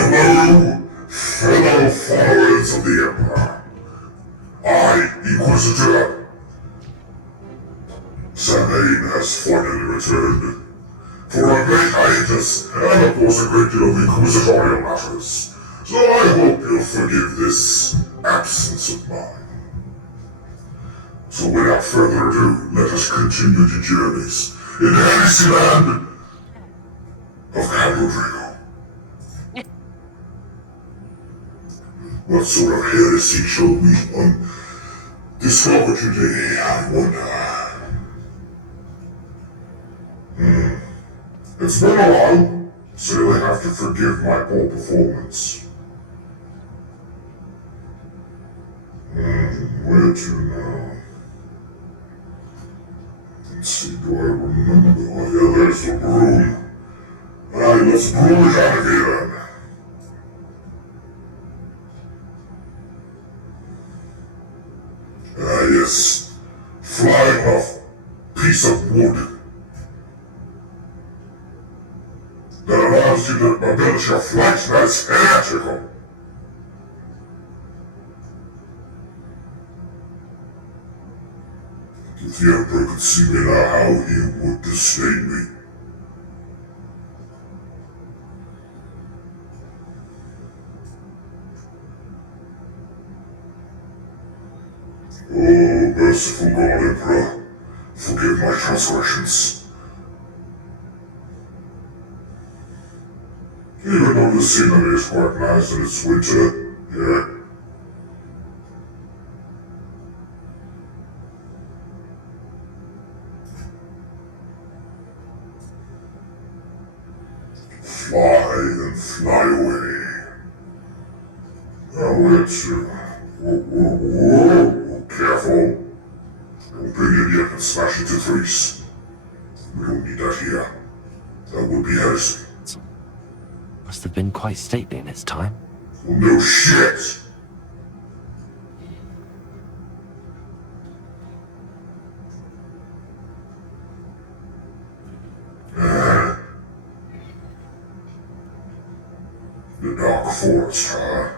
Hello, fellow followers of the Emperor. I, Inquisitor Samain, has finally returned for a great hiatus and of course a great deal of inquisitorial matters. So I hope you'll forgive this absence of mine. So without further ado, let us continue the journeys in the heresy land of Cadrodrigo. What sort of heresy shall we discover today, I wonder? It's been a while, so you'll have to forgive my poor performance. Where to now? Let's see, do I remember? Oh yeah, there's the broom. Alright, let's broom it out of here then. Yes. Flying off piece of wood that allows you the ability of flight. That's heretical. If the Emperor could see me now, how he would disdain me. Oh, merciful God, Emperor, forgive my transgressions. Even though the scenery is quite nice and it's winter, yeah. Fly and fly away. Now where to? Whoa, careful. Don't bring it yet and smash into threes. We don't need that here. That would be heresy. Must have been quite stately in its time. Well, no shit! The Dark Forest, huh?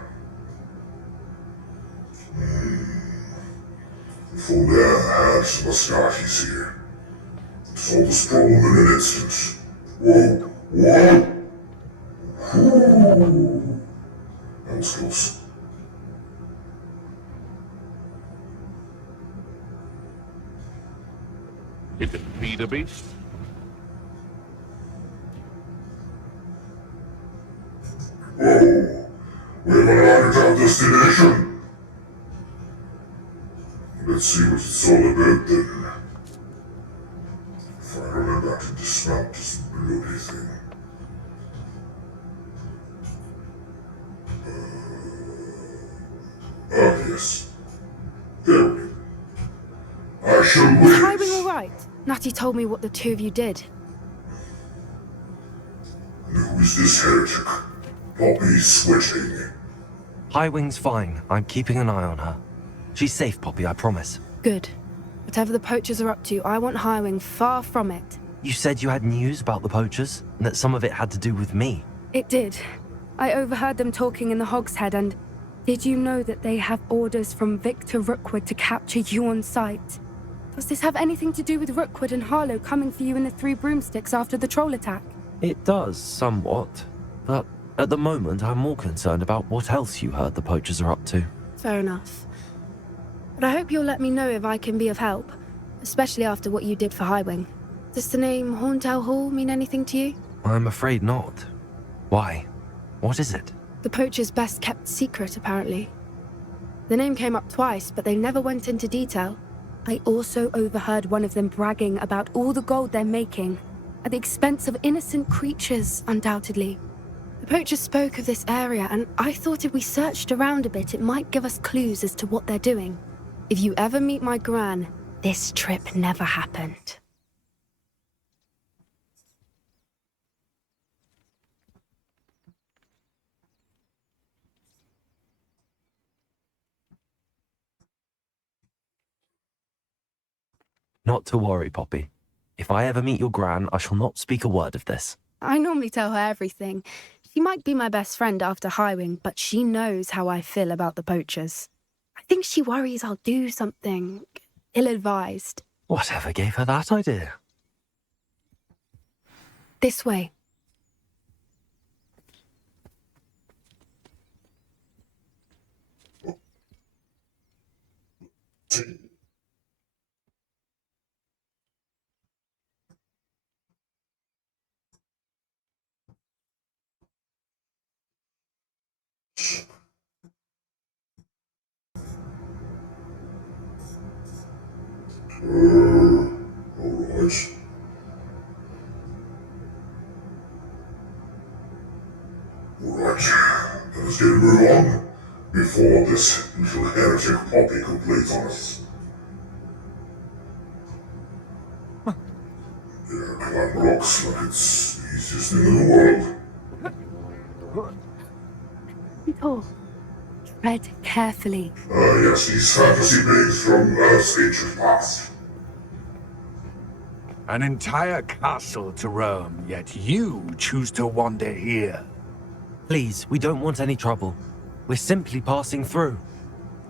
If only I had some Astartes here. Solve this problem in an instant. Whoa! Ooh. That was close. Is it feed a beast? Whoa! We haven't arrived at our destination. Let's see what it's all about then. If I remember to dismount this bloody thing. Yes. There we go. I shall wait. Is Highwing all right? Natty told me what the two of you did. And who is this heretic? Poppy's sweating. Highwing's fine. I'm keeping an eye on her. She's safe, Poppy, I promise. Good. Whatever the poachers are up to, I want Highwing far from it. You said you had news about the poachers, and that some of it had to do with me. It did. I overheard them talking in the Hogshead, and did you know that they have orders from Victor Rookwood to capture you on sight? Does this have anything to do with Rookwood and Harlow coming for you in the Three Broomsticks after the troll attack? It does, somewhat. But at the moment, I'm more concerned about what else you heard the poachers are up to. Fair enough. But I hope you'll let me know if I can be of help, especially after what you did for Highwing. Does the name Horntail Hall mean anything to you? I'm afraid not. Why? What is it? The poacher's best kept secret, apparently. The name came up twice, but they never went into detail. I also overheard one of them bragging about all the gold they're making, at the expense of innocent creatures, undoubtedly. The poacher spoke of this area, and I thought if we searched around a bit, it might give us clues as to what they're doing. If you ever meet my gran, this trip never happened. Not to worry, Poppy. If I ever meet your gran, I shall not speak a word of this. I normally tell her everything. She might be my best friend after hiring, but she knows how I feel about the poachers. I think she worries I'll do something ill-advised. Whatever gave her that idea? This way. Alright. Alright, let us get a move on before this little heretic poppy complains on us. Yeah, climb rocks like it's the easiest thing in the world. Oh, tread carefully. Yes, these fantasy beings from Earth's ancient past. An entire castle to roam, yet you choose to wander here. Please, we don't want any trouble. We're simply passing through.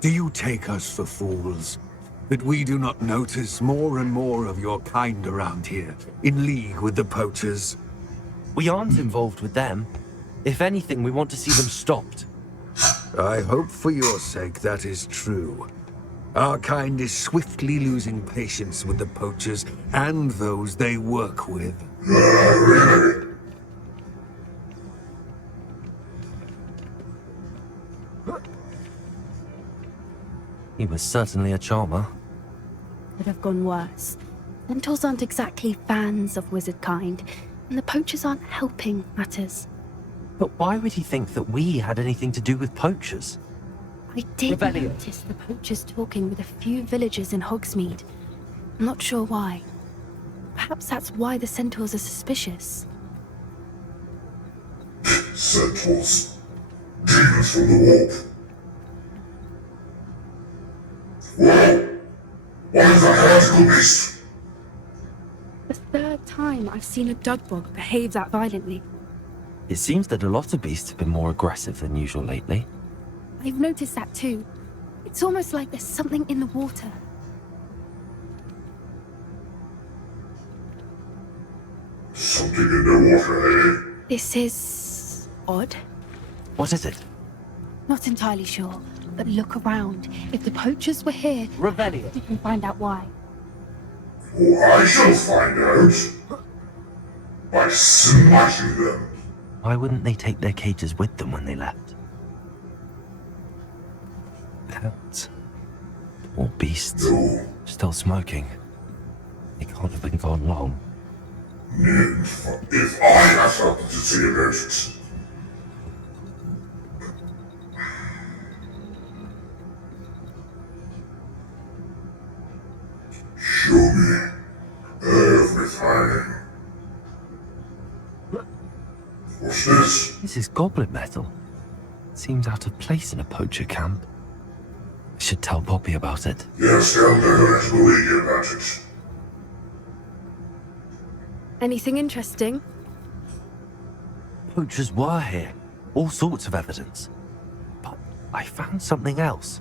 Do you take us for fools? That we do not notice more and more of your kind around here, in league with the poachers? We aren't involved with them. If anything, we want to see them stopped. I hope for your sake that is true. Our kind is swiftly losing patience with the poachers and those they work with. Really? He was certainly a charmer. Could have gone worse. Centaurs aren't exactly fans of wizard kind, and the poachers aren't helping matters. But why would he think that we had anything to do with poachers? I did Rebellion. notice the poachers talking with a few villagers in Hogsmeade. I'm not sure why. Perhaps that's why the centaurs are suspicious. Centaurs. Demons from the warp. Whoa! What is a heretical beast? The third time I've seen a dugbog behave that violently. It seems that a lot of beasts have been more aggressive than usual lately. I've noticed that too. It's almost like there's something in the water. Something in the water, eh? This is odd. What is it? Not entirely sure, but look around. If the poachers were here, Revelio. you can find out why. Oh, I shall find out. By smashing them. Why wouldn't they take their cages with them when they left? Pets. Or beasts. No, Still smoking. They can't have been gone long. if I have something to say about it. Show me everything. What's this? This is goblin metal. Seems out of place in a poacher camp. I should tell Poppy about it. Yes, tell the heretical lady about it. Anything interesting? Poachers were here. All sorts of evidence. But I found something else.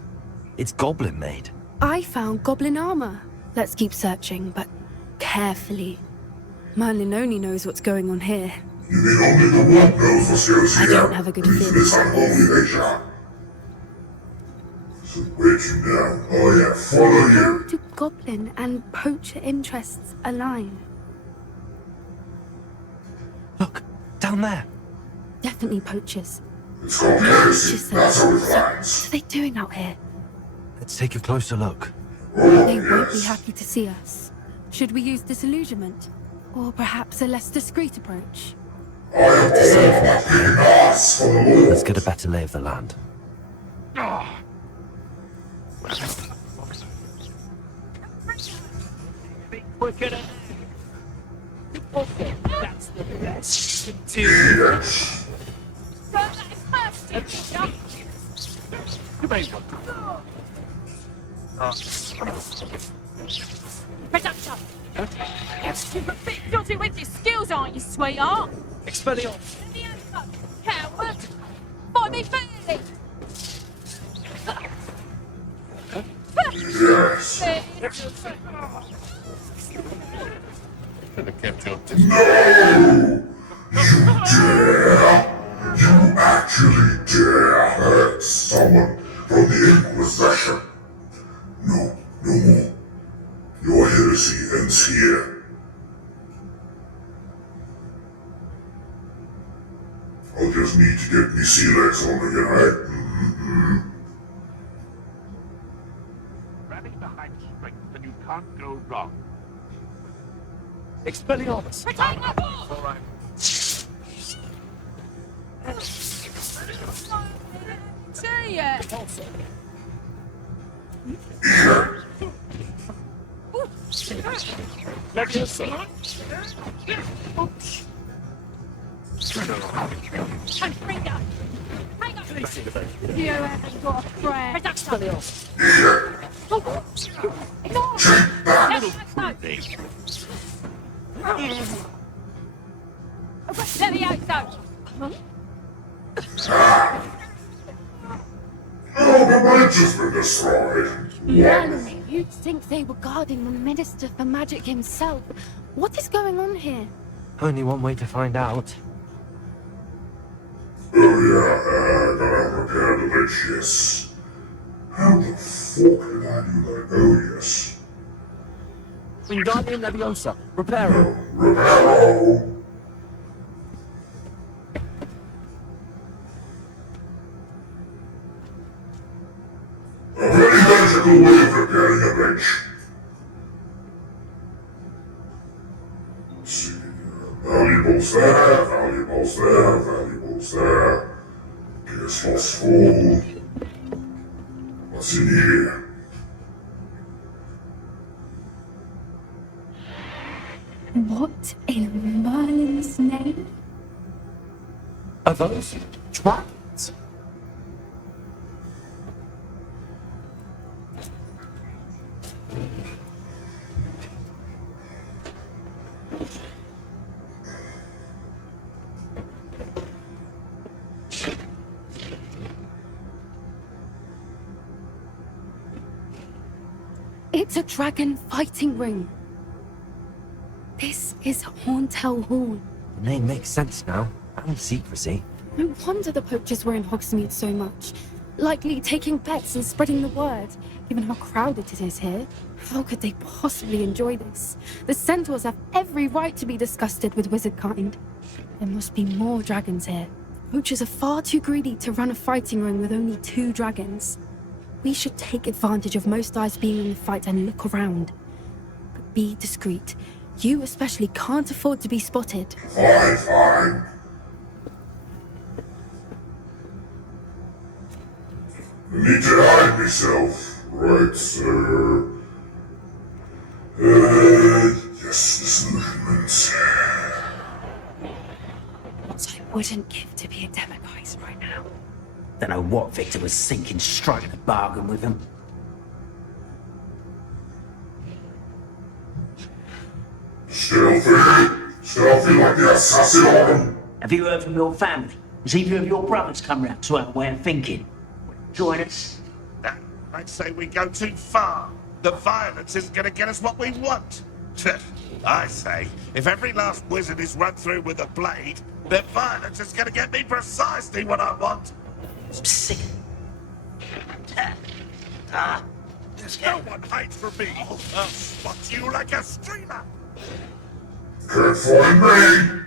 It's goblin made. I found goblin armor. Let's keep searching, but carefully. Merlin only knows what's going on here. You mean only the warp knows what goes I here? don't have a good feeling This about unholy nature. So where'd you now? Oh yeah, follow How you. do goblin and poacher interests align? Look, down there. Definitely poachers. It's called heresy. Just That's how it so, what lines. are they doing out here? Let's take a closer look. Oh, They won't be yes. happy to see us. Should we use disillusionment? Or perhaps a less discreet approach? I am all about being ass for the Lord. Let's get a better lay of the land. Yes. Reductor! You're a bit dodgy with your skills, aren't you, sweetheart? Expelliarmus! Cat For me fairly! Yes. Should have kept your No! You dare? You actually dare hurt someone from the Inquisition? No, no more. Your heresy ends here. I'll just need to get me sea legs on again, right? rally behind strength, and you can't go wrong. Expelliarmus! Protect my ball! All right. See ya! Let me see. And finger! Hang on! You haven't got a prayer! Reduction! Ignore! Hey, Let me out, though! Oh, the bridge has been destroyed. Really? You'd think they were guarding the Minister for Magic himself. What is going on here? Only one way to find out. Oh yeah, gotta repair the bridge, yes. How the fuck did I do that? Oh yes. Wingardium Leviosa. Reparo. Reparo. A very magical way of repairing a bridge. Let's see. Valuables there, valuables there, valuables there. Gas loss full. What's in here? What in Merlin's name? Are those dragons? It's a dragon fighting ring. This is Horntail Hall. The name makes sense now. And secrecy. No wonder the poachers were in Hogsmeade so much. Likely taking bets and spreading the word. Given how crowded it is here, how could they possibly enjoy this? The centaurs have every right to be disgusted with wizard kind. There must be more dragons here. Poachers are far too greedy to run a fighting ring with only 2 dragons. We should take advantage of most eyes being in the fight and look around. But be discreet. You especially can't afford to be spotted. Fine, fine. I need to hide myself. Right, sir. Yes, disillusionment. What I wouldn't give to be a demiguise right now. Don't know what Victor was thinking, striking a bargain with him. Stealthy. Stealthy like the assassin on him. Have you heard from your family? Has either of your brothers come round to our way of thinking? Join us? I'd say we go too far. The violence isn't going to get us what we want. I say, if every last wizard is run through with a blade, then violence is going to get me precisely what I want. Sick. No one hides from me. I'll spot you like a streamer. Can't find me.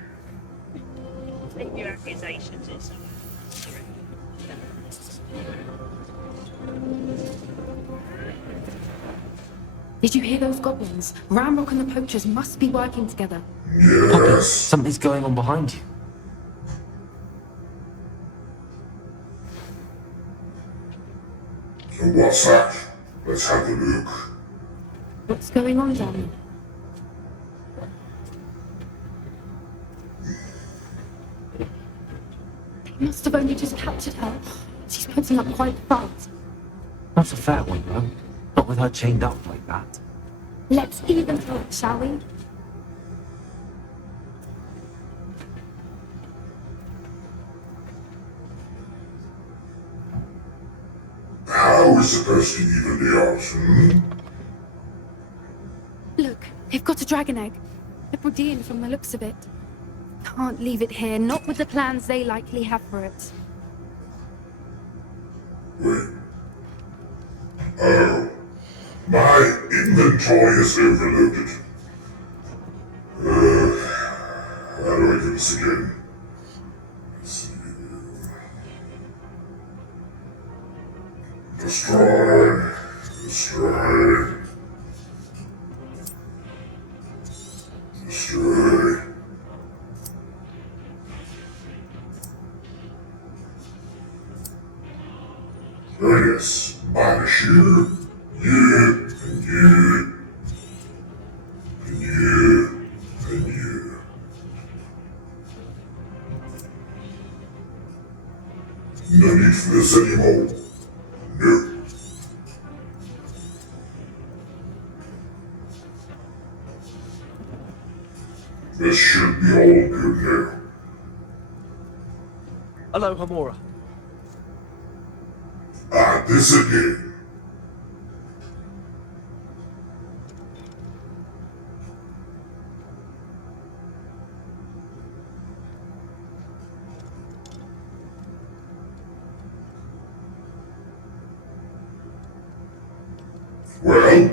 Leave your accusations in. Did you hear those goblins? Ramrock and the poachers must be working together. Yes. Something's going on behind you. So what's that? Let's have a look. What's going on down there? They must have only just captured her. She's putting up quite a fight. Not a fair one, though. Not with her chained up like that. Let's even talk, shall we? How is the person evenly out, Look, they've got a dragon egg. Hebridean from the looks of it. Can't leave it here, not with the plans they likely have for it. Wait. Oh. My inventory is overloaded. How do I do this again? Let's see. Destroy. Destroy. Destroy. Oh yes, banish you. You, and you, and you, and you. No need for this anymore. No. This should be all good now. Hello, Hamura. This again. Well?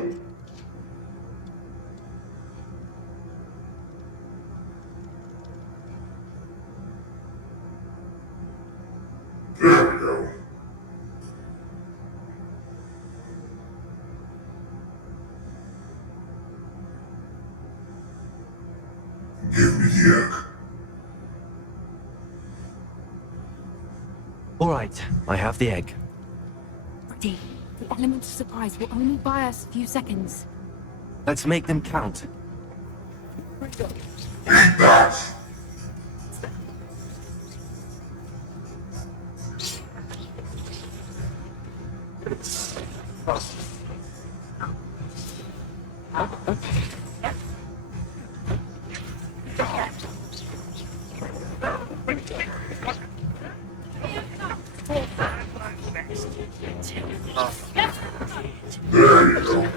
There we go. Give me the egg. All right, I have the egg. Ready. The element of surprise will only buy us a few seconds. Let's make them count. Eat that! There you go.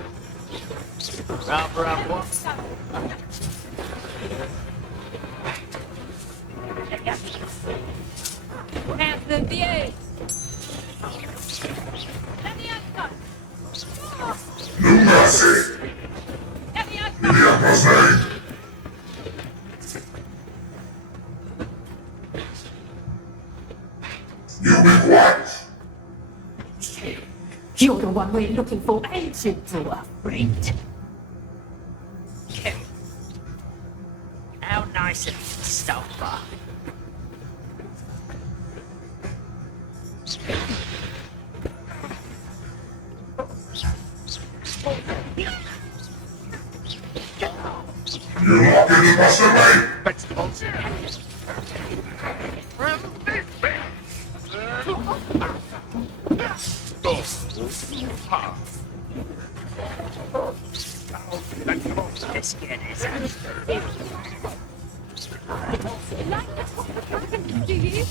Have the view. Let me out. No mercy. Let me out. In the Emperor's name. You be quiet. You're the one we're looking for, ain't you, poor friend? How nice of you to stop by. You're not getting past the way. Vegetables. Let's get this out. Like the top of the dragon, do you?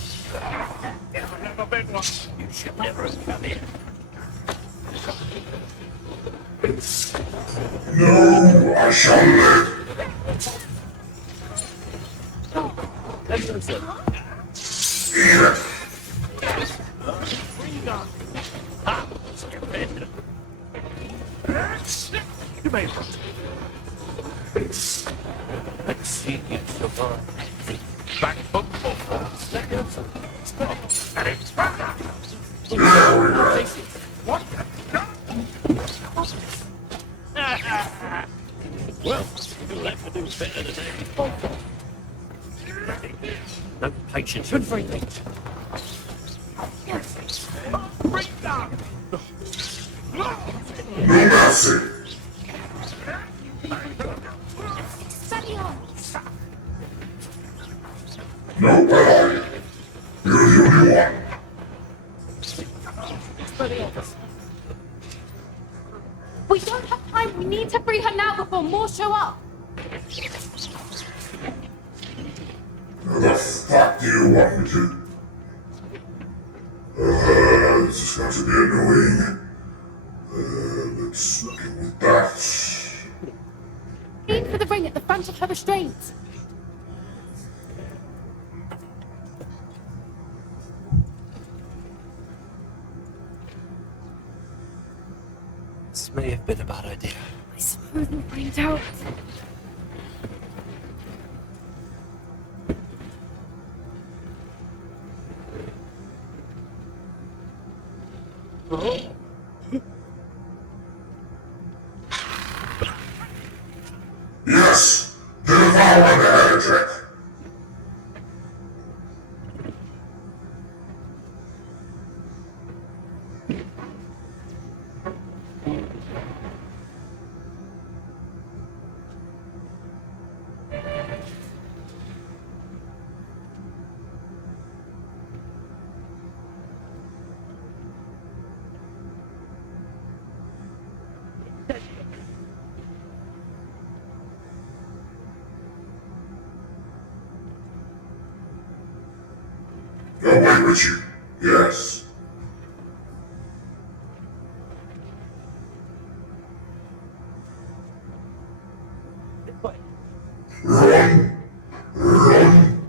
Never been one. You should never have come in. No, I shall live. Eat it. You may not. Let's see you survive. Back foot forward. Stop. And it's back. There we go. What? Well, you'll have to do better today. No patience. Good for you. Bring down. No mercy. No, where are you? You're the only one. We don't have time. We need to free her now before more show up. How the fuck do you want me to? This is going to be annoying. out of her restraints. This may have been a bad idea. I suppose we'll find out. Yes! Devour the heretic! Away with you. Yes. Run! Run!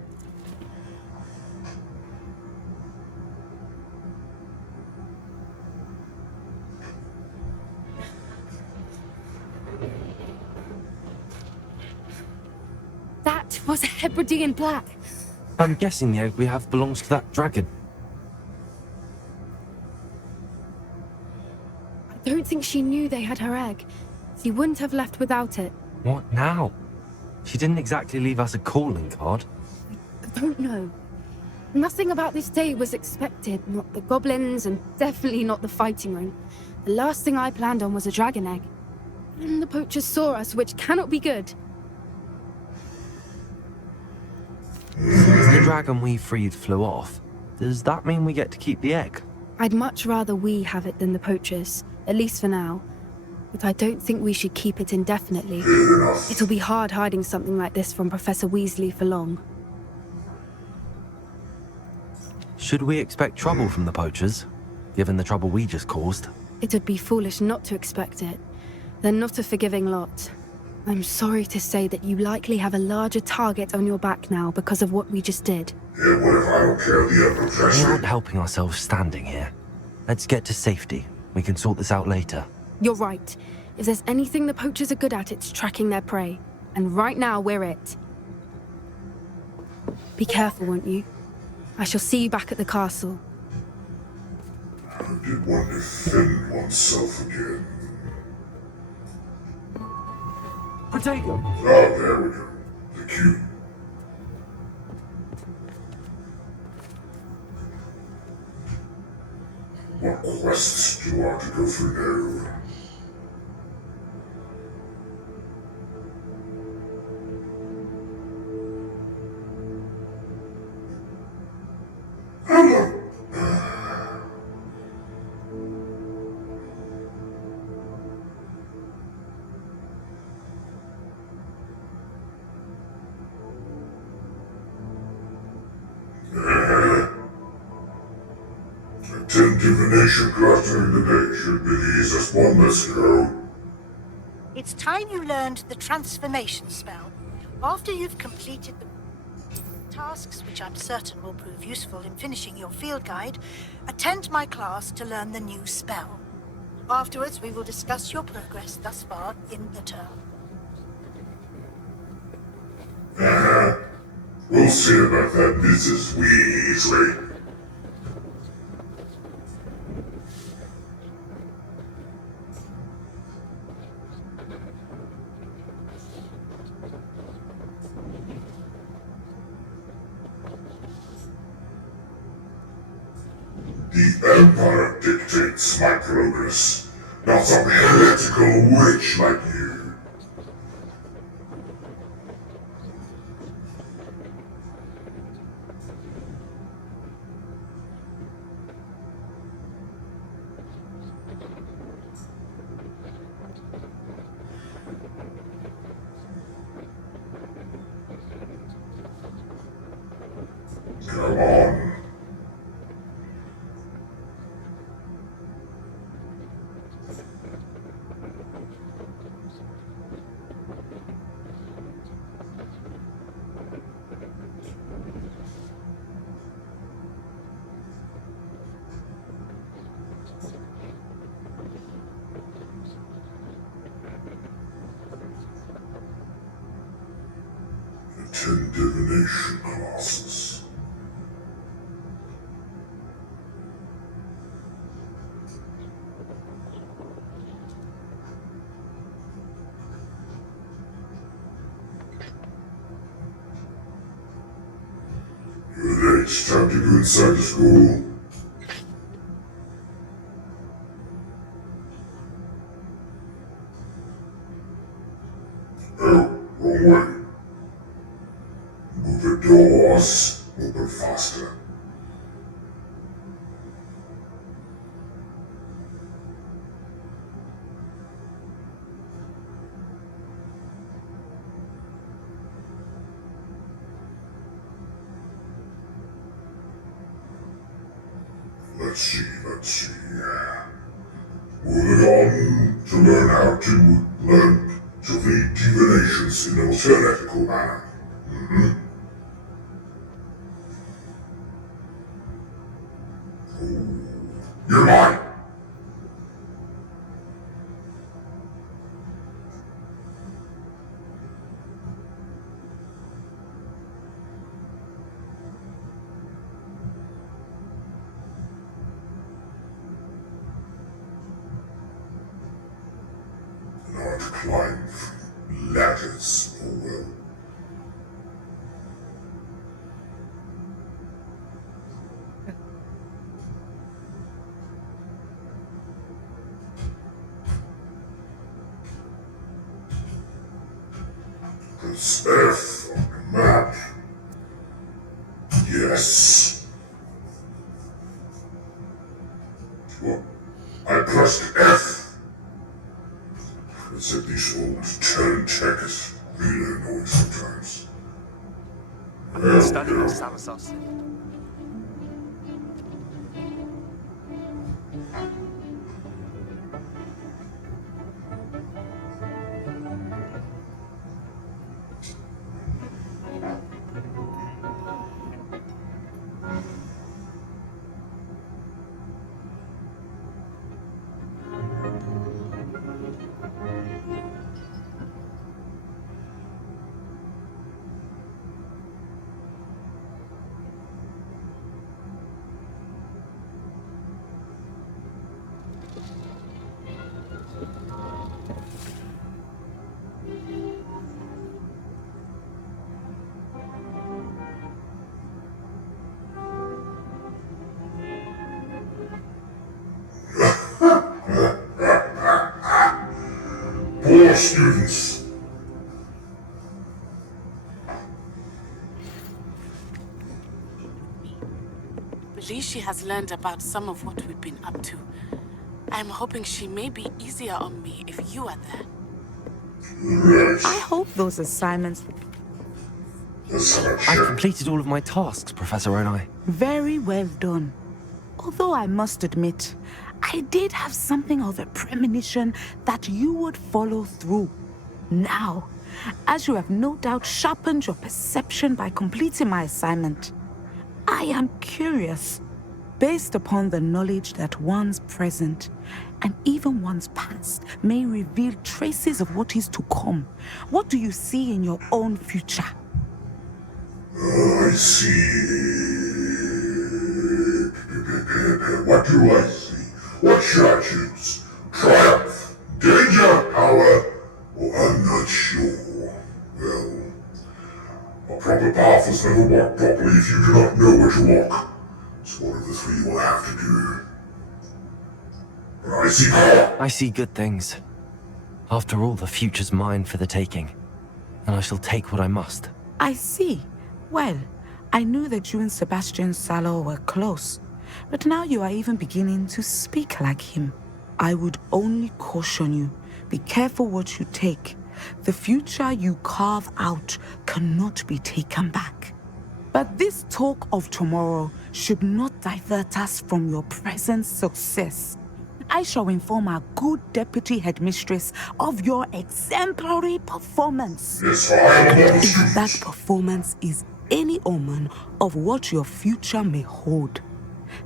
That was a Hebridean black. I'm guessing the egg we have belongs to that dragon. I don't think she knew they had her egg. She wouldn't have left without it. What now? She didn't exactly leave us a calling card. I don't know. Nothing about this day was expected. Not the goblins, and definitely not the fighting ring. The last thing I planned on was a dragon egg. And the poachers saw us, which cannot be good. Since the dragon we freed flew off, does that mean we get to keep the egg? I'd much rather we have it than the poachers, at least for now. But I don't think we should keep it indefinitely. It'll be hard hiding something like this from Professor Weasley for long. Should we expect trouble from the poachers, given the trouble we just caused? It would be foolish not to expect it. They're not a forgiving lot. I'm sorry to say that you likely have a larger target on your back now because of what we just did. Yeah, what if I don't care the ever We pressure? aren't helping ourselves standing here. Let's get to safety. We can sort this out later. You're right. If there's anything the poachers are good at, it's tracking their prey. And right now, we're it. Be careful, won't you? I shall see you back at the castle. How did one defend oneself again? Protego! Oh, there we go. The cue. What quests do you want to go through now? Attend divination class during the day should be the easiest one. Let's go. It's time you learned the transformation spell. After you've completed the tasks, which I'm certain will prove useful in finishing your field guide, attend my class to learn the new spell. Afterwards, we will discuss your progress thus far in the term. We'll see about that, Mrs. Weasley. The Empire dictates my progress, not some heretical witch like you. Come on. divination classes. Good, it's time to go inside the school. Oh, wrong way. Move the doors. Open faster. Let's see. Moving on to learn how to learn to read divinations in a heretical manner. You're mine. Not climb ladders, oh well. Press F on the map. Yes. What? I pressed F. Except these old turn checkers really annoying sometimes. There we Studying go. Salazar's. Poor students. Believe she has learned about some of what we've been up to. I'm hoping she may be easier on me if you are there. I hope those assignments... I've completed all of my tasks, Professor Onai. Very well done. Although I must admit, I did have something of a premonition that you would follow through. Now, as you have no doubt sharpened your perception by completing my assignment, I am curious, based upon the knowledge that one's present and even one's past may reveal traces of what is to come. What do you see in your own future? I see. What do I see? What should I choose? Triumph, danger, power, or I'm not sure. Well, a proper path is never walked properly if you do not know where to walk. So one of the three you will have to do. But I see power. I see good things. After all, the future's mine for the taking, and I shall take what I must. I see. Well, I knew that you and Sebastian Salo were close, but now you are even beginning to speak like him. I would only caution you, be careful what you take. The future you carve out cannot be taken back. But this talk of tomorrow should not divert us from your present success. I shall inform our good deputy headmistress of your exemplary performance. Yes, I am a If that performance is any omen of what your future may hold,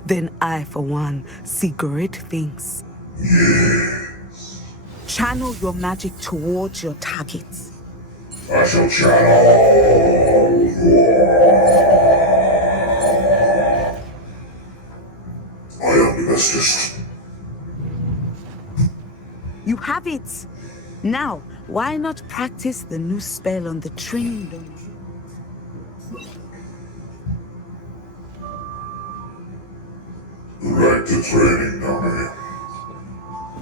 then I, for one, see great things. Yes. Channel your magic towards your targets. I shall channel. I am the bestest. You have it! Now, why not practice the new spell on the trained on you? Right to training, dummy.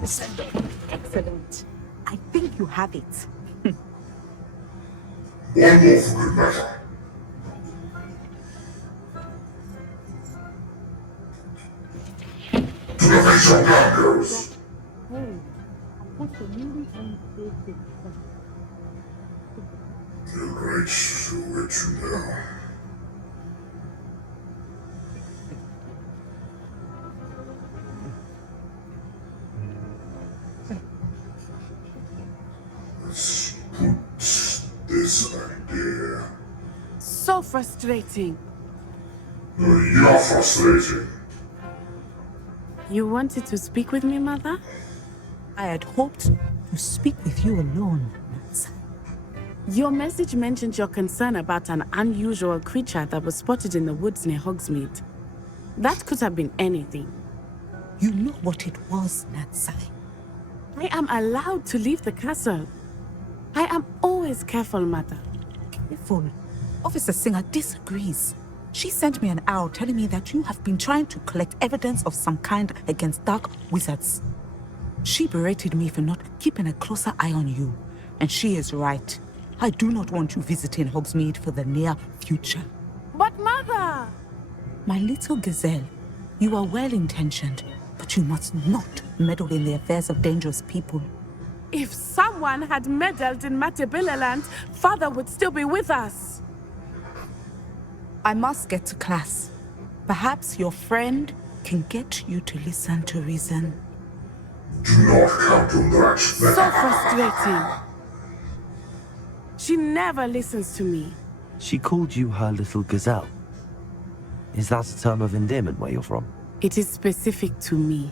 Excellent. I think you have it. One more for good measure. To the face of Gangers. You're great to let you know. Let's put this idea. So frustrating. You're frustrating. You wanted to speak with me, Mother? I had hoped to speak with you alone. Your message mentioned your concern about an unusual creature that was spotted in the woods near Hogsmeade. That could have been anything. You know what it was, Natsai. I am allowed to leave the castle. I am always careful, Mother. Careful. Officer Singer disagrees. She sent me an owl telling me that you have been trying to collect evidence of some kind against dark wizards. She berated me for not keeping a closer eye on you. And she is right. I do not want you visiting Hogsmeade for the near future. But Mother! My little gazelle, you are well-intentioned, but you must not meddle in the affairs of dangerous people. If someone had meddled in Matabeleland, Father would still be with us. I must get to class. Perhaps your friend can get you to listen to reason. Do not count on that. So frustrating. She never listens to me. She called you her little gazelle. Is that a term of endearment where you're from? It is specific to me.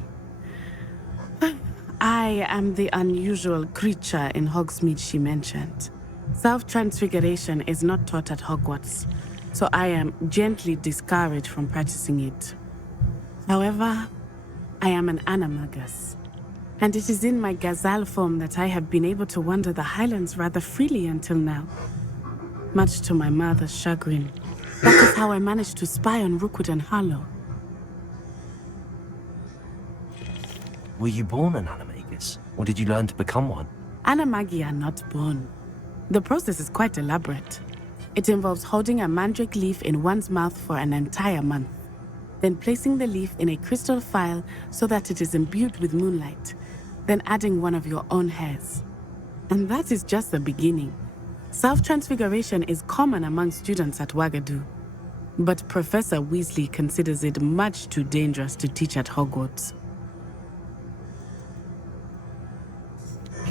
I am the unusual creature in Hogsmeade she mentioned. Self-transfiguration is not taught at Hogwarts, so I am gently discouraged from practicing it. However, I am an animagus, and it is in my gazelle form that I have been able to wander the Highlands rather freely until now. Much to my mother's chagrin. That is how I managed to spy on Rookwood and Harlow. Were you born an animagus, or did you learn to become one? Animagi are not born. The process is quite elaborate. It involves holding a mandrake leaf in one's mouth for an entire month, then placing the leaf in a crystal phial so that it is imbued with moonlight, then adding one of your own hairs. And that is just the beginning. Self-transfiguration is common among students at Wagadu, but Professor Weasley considers it much too dangerous to teach at Hogwarts.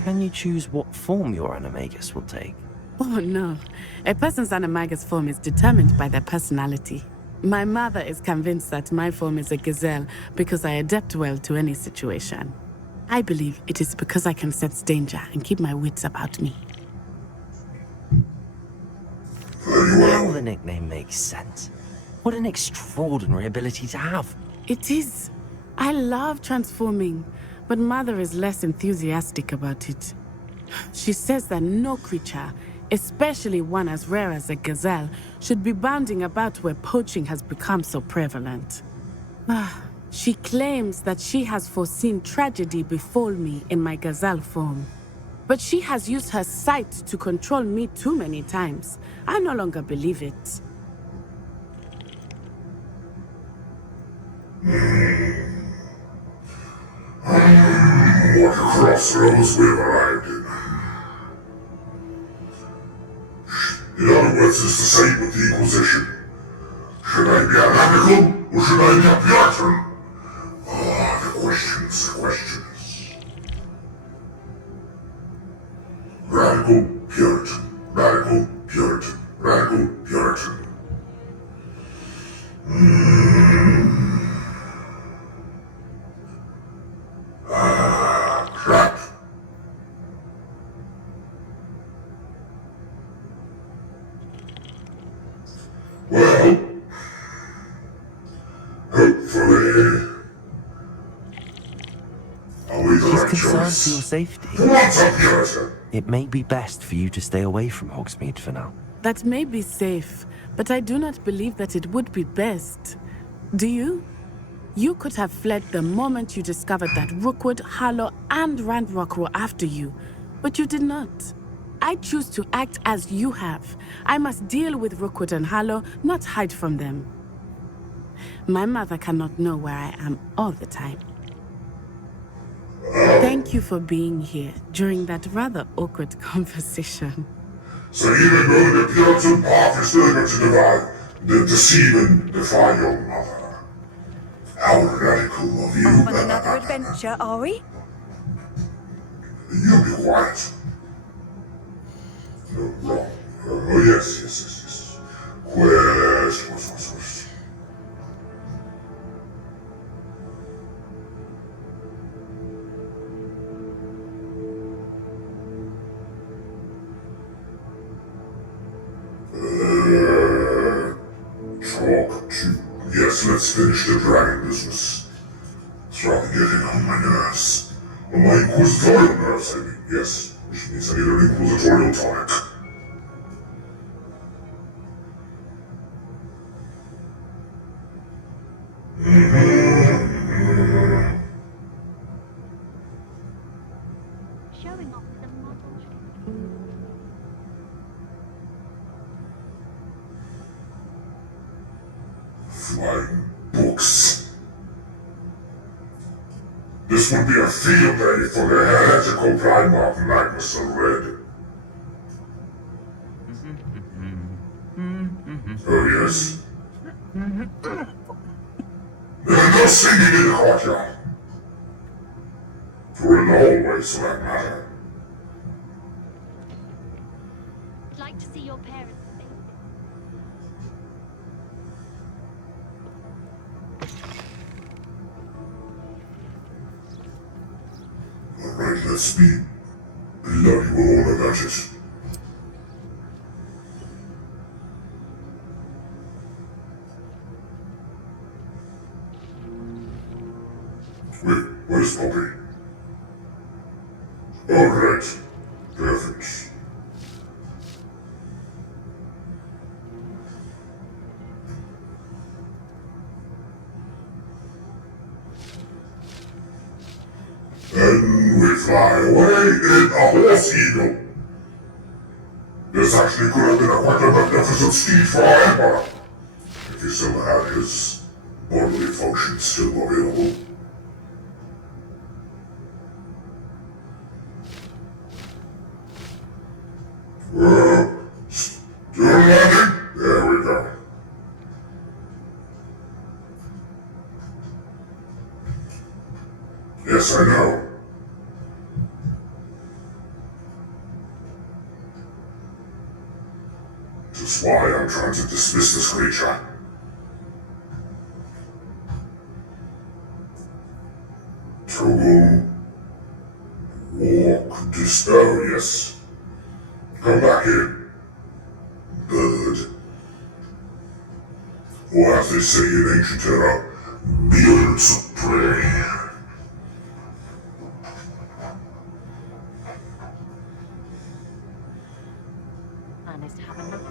Can you choose what form your animagus will take? Oh no, a person's animagus form is determined by their personality. My mother is convinced that my form is a gazelle because I adapt well to any situation. I believe it is because I can sense danger and keep my wits about me. Now the nickname makes sense. What an extraordinary ability to have. It is. I love transforming, but Mother is less enthusiastic about it. She says that no creature, especially one as rare as a gazelle, should be bounding about where poaching has become so prevalent. She claims that she has foreseen tragedy befall me in my gazelle form. But she has used her sight to control me too many times. I no longer believe it. What a crossroads we've arrived in. In other words, it's the same with the Inquisition. Should I be a radical or should I be a Puritan? The questions. Radical Puritan, radical Puritan, radical Puritan. Crap. Hopefully. Are we the He's right concerned choice? for your safety. What's up, Puritan? It may be best for you to stay away from Hogsmeade for now. That may be safe, but I do not believe that it would be best. Do you? You could have fled the moment you discovered that Rookwood, Harlow, and Randrock were after you, but you did not. I choose to act as you have. I must deal with Rookwood and Harlow, not hide from them. My mother cannot know where I am all the time. Thank you for being here during that rather awkward conversation. So even though the Puritan path is still going to divide, deceive and defy your mother. How heretical of you. Off on another adventure, are we? You be quiet. No, wrong. Oh, yes. Quest. Talk to. Yes, let's finish the dragon business. It's rather getting on my nerves. On my inquisitorial nerves, I mean. Yes, which means I need an inquisitorial tonic. Showing off the model. Flying books. This would be a field day for the heretical climb of Magnus the Red. Oh, yes. There's no singing in the courtyard. Or in the hallways, for that matter. I'd like to see your parents' faces. Alright, let's be bloody well all about it. Wait, where's Poppy? Alright, perfect. Then we fly away in a horse eagle. This actually could have been quite a magnificent steed for our emperor, if he still had his bodily functions still available. Still landing? There we go. Yes, I know. This is why I'm trying to dismiss this creature. Toggle. Walk. Oh, yes. Come back in. Bird. Or as they say in ancient era, birds of prey. Plan is to have a look.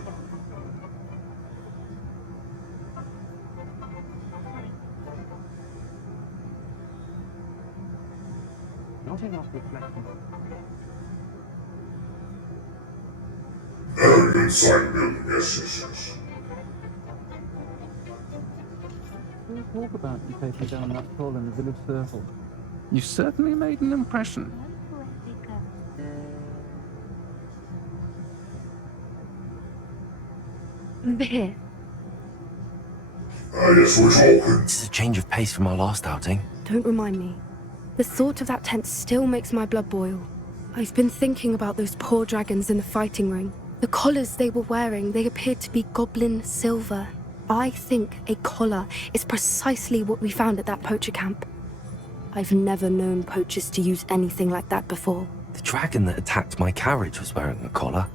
Not enough reflection. Oh, inside building, yes. We'll talk about you taking down that troll in the village circle. You certainly made an impression. Here. Yes, we're talking. This is a change of pace from our last outing. Don't remind me. The thought of that tent still makes my blood boil. I've been thinking about those poor dragons in the fighting ring. The collars they were wearing, they appeared to be goblin silver. I think a collar is precisely what we found at that poacher camp. I've never known poachers to use anything like that before. The dragon that attacked my carriage was wearing a collar,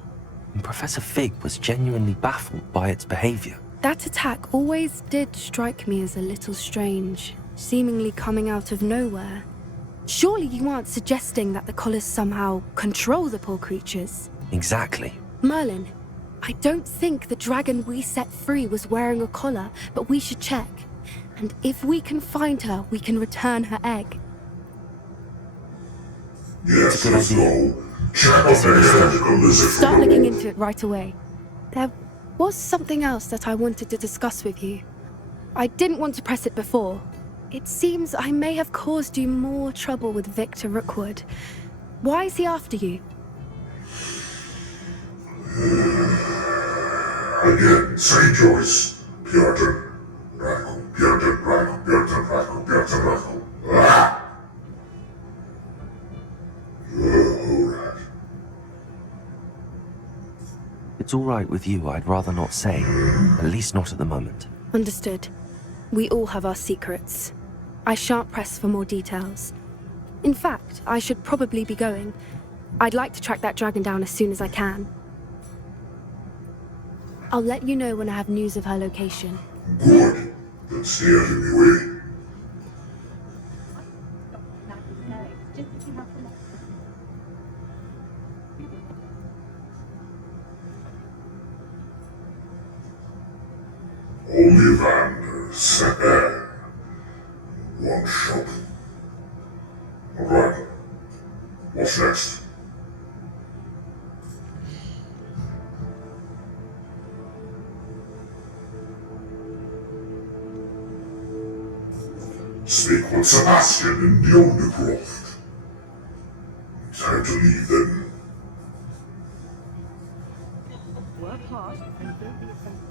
and Professor Fig was genuinely baffled by its behavior. That attack always did strike me as a little strange, seemingly coming out of nowhere. Surely you aren't suggesting that the collars somehow control the poor creatures? Exactly. Merlin, I don't think the dragon we set free was wearing a collar, but we should check. And if we can find her, we can return her egg. Yes, let's go. Check out the heretical lizard. Start looking into it right away. There was something else that I wanted to discuss with you. I didn't want to press it before. It seems I may have caused you more trouble with Victor Rookwood. Why is he after you? Again, same choice. Piotr Radical, Piotr Radical, Piotr Radical, Piotr Radical. Ah! Alright. It's all right with you, I'd rather not say. At least not at the moment. Understood. We all have our secrets. I shan't press for more details. In fact, I should probably be going. I'd like to track that dragon down as soon as I can. I'll let you know when I have news of her location. Good. Then stay out of my way. Ollivanders. One shot. Alright. What's next? Speak with Sebastian in the Undercroft. Time to leave then. Work hard and don't be offended.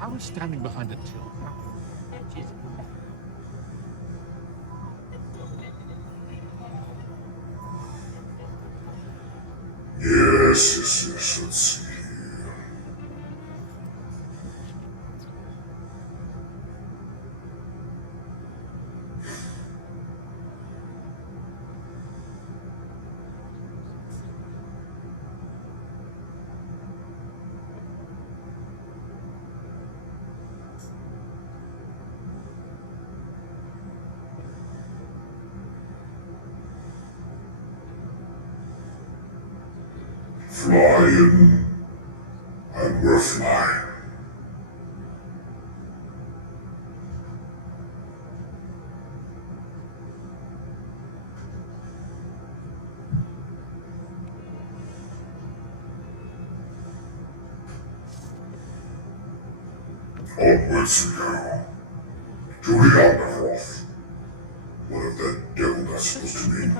I was standing behind a till. Yes, let's see here. Flying, and we're flying. Onwards we go. To the Undercroft. Whatever that devil that's supposed to mean.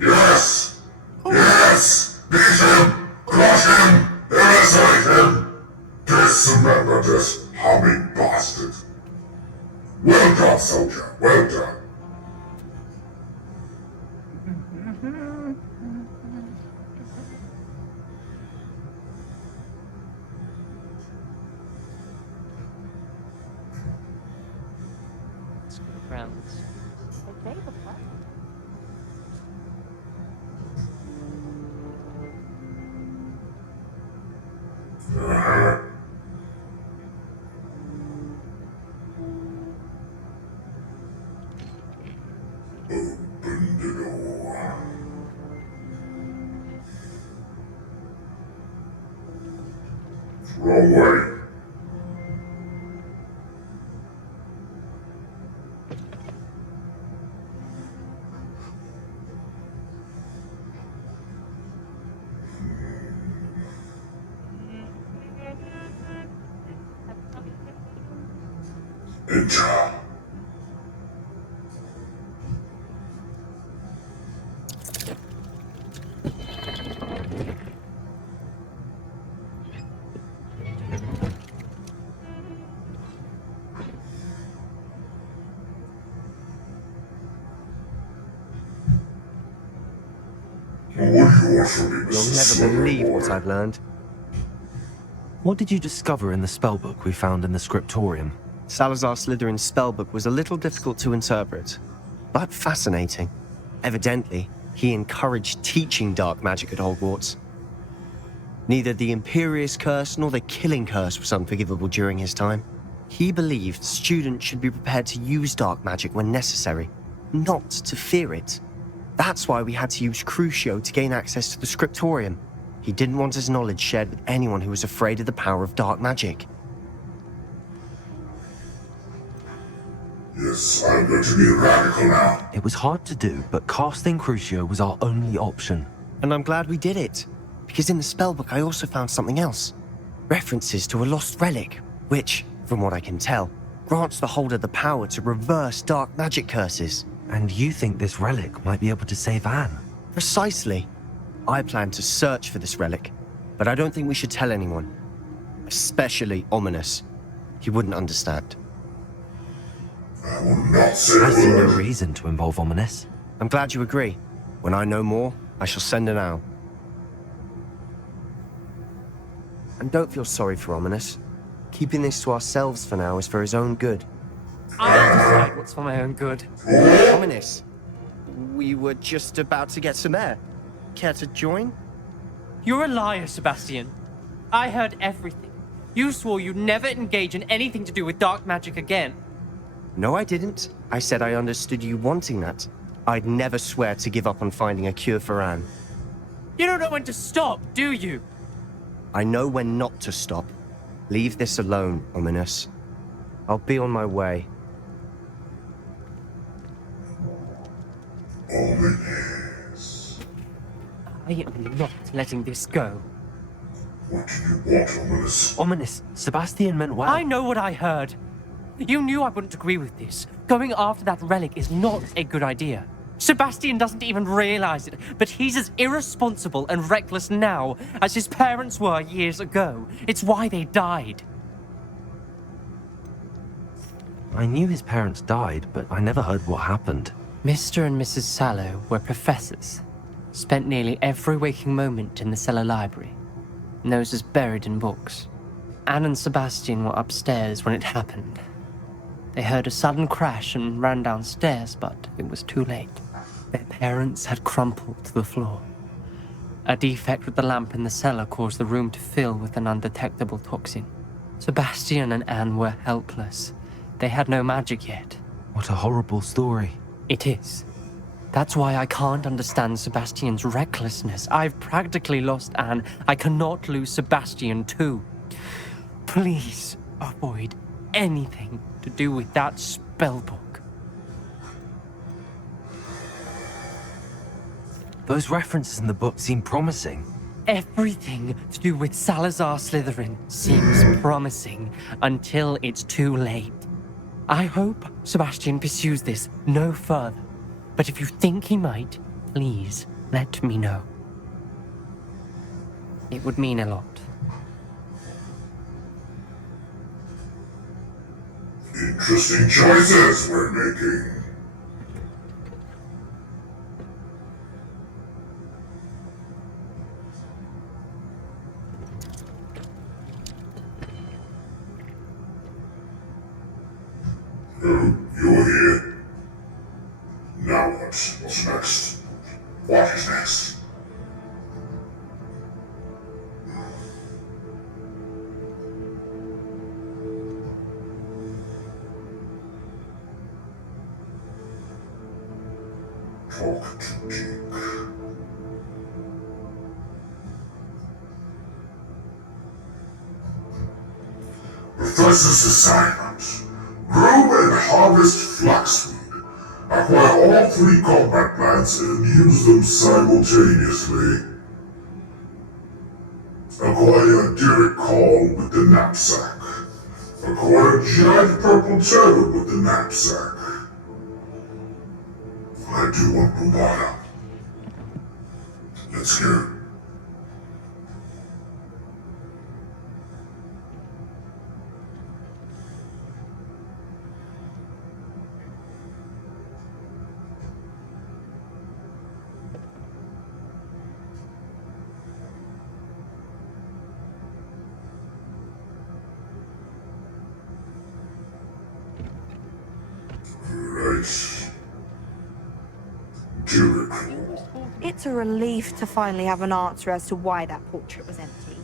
Yes! Yes! Beat him! Crush him! Eviscerate him! Dismember this humming bastard! Well done, soldier, well done. Rounds. Okay, the plan. Open the door. Wrong way. Enter. What do you want from me, Mr. You'll never believe what I've learned. What did you discover in the spellbook we found in the scriptorium? Salazar Slytherin's spellbook was a little difficult to interpret, but fascinating. Evidently, he encouraged teaching dark magic at Hogwarts. Neither the Imperious Curse nor the Killing Curse was unforgivable during his time. He believed students should be prepared to use dark magic when necessary, not to fear it. That's why we had to use Crucio to gain access to the scriptorium. He didn't want his knowledge shared with anyone who was afraid of the power of dark magic. Yes, I'm going to be a radical now. It was hard to do, but casting Crucio was our only option. And I'm glad we did it, because in the spellbook I also found something else. References to a lost relic, which, from what I can tell, grants the holder the power to reverse dark magic curses. And you think this relic might be able to save Anne? Precisely. I plan to search for this relic, but I don't think we should tell anyone. Especially Ominous. He wouldn't understand. I will not say I see no word. reason to involve Ominous. I'm glad you agree. When I know more, I shall send an owl. And don't feel sorry for Ominous. Keeping this to ourselves for now is for his own good. I'll decide what's for my own good. Ominous, we were just about to get some air. Care to join? You're a liar, Sebastian. I heard everything. You swore you'd never engage in anything to do with dark magic again. No, I didn't. I said I understood you wanting that. I'd never swear to give up on finding a cure for Anne. You don't know when to stop, do you? I know when not to stop. Leave this alone, Ominous. I'll be on my way. Ominous. I am not letting this go. What do you want, Ominous? Ominous, Sebastian meant well. I know what I heard. You knew I wouldn't agree with this. Going after that relic is not a good idea. Sebastian doesn't even realize it, but he's as irresponsible and reckless now as his parents were years ago. It's why they died. I knew his parents died, but I never heard what happened. Mr. and Mrs. Sallow were professors. Spent nearly every waking moment in the cellar library. Noses buried in books. Anne and Sebastian were upstairs when it happened. They heard a sudden crash and ran downstairs, but it was too late. Their parents had crumpled to the floor. A defect with the lamp in the cellar caused the room to fill with an undetectable toxin. Sebastian and Anne were helpless. They had no magic yet. What a horrible story. It is. That's why I can't understand Sebastian's recklessness. I've practically lost Anne. I cannot lose Sebastian too. Please avoid anything to do with that spellbook. Those references in the book seem promising. Everything to do with Salazar Slytherin seems promising until it's too late. I hope Sebastian pursues this no further. But if you think he might, please let me know. It would mean a lot. Interesting choices we're making. You're here. Now what? What's next? What is next? Talk to Jake. Professor's assignment. Grow and harvest flaxseed. Acquire all 3 combat plants and use them simultaneously. Acquire Derek Call with the knapsack. Acquire giant purple turtle with the knapsack. I do want Bumada. Let's go. great Jericho. It's a relief to finally have an answer as to why that portrait was empty.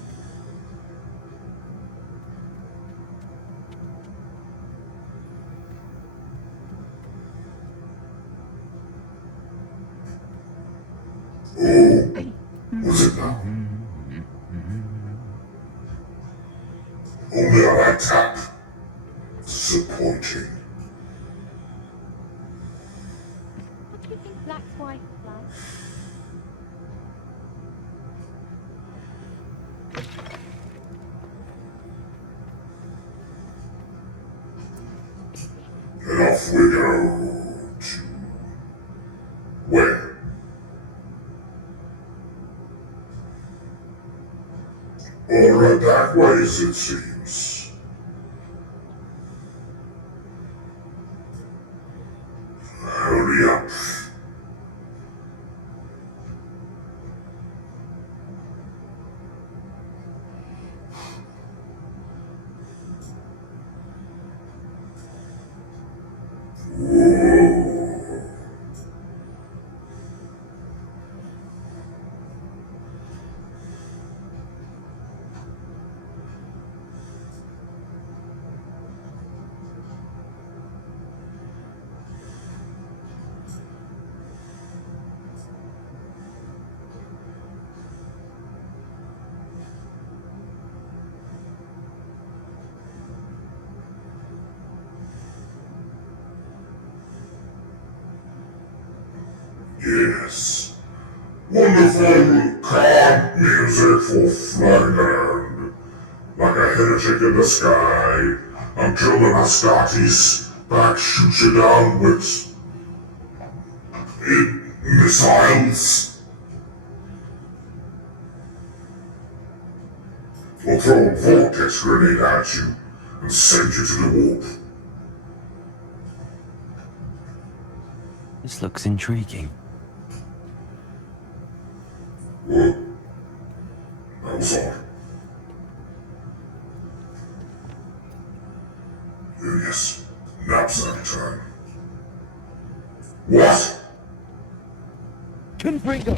Oh, was it now? Only a light tap. Disappointing. What do you think Black's wife is like? And off we go to where? Alright, that ways it seems. Hurry up. Whoa. Yes. Wonderful, calm music for Flyland. Like a heretic in the sky, until the Mascati's back shoots you down with missiles. Or throw a vortex grenade at you and send you to the warp. This looks intriguing. What? That was all. Yes, knapsack time. What? Confringo!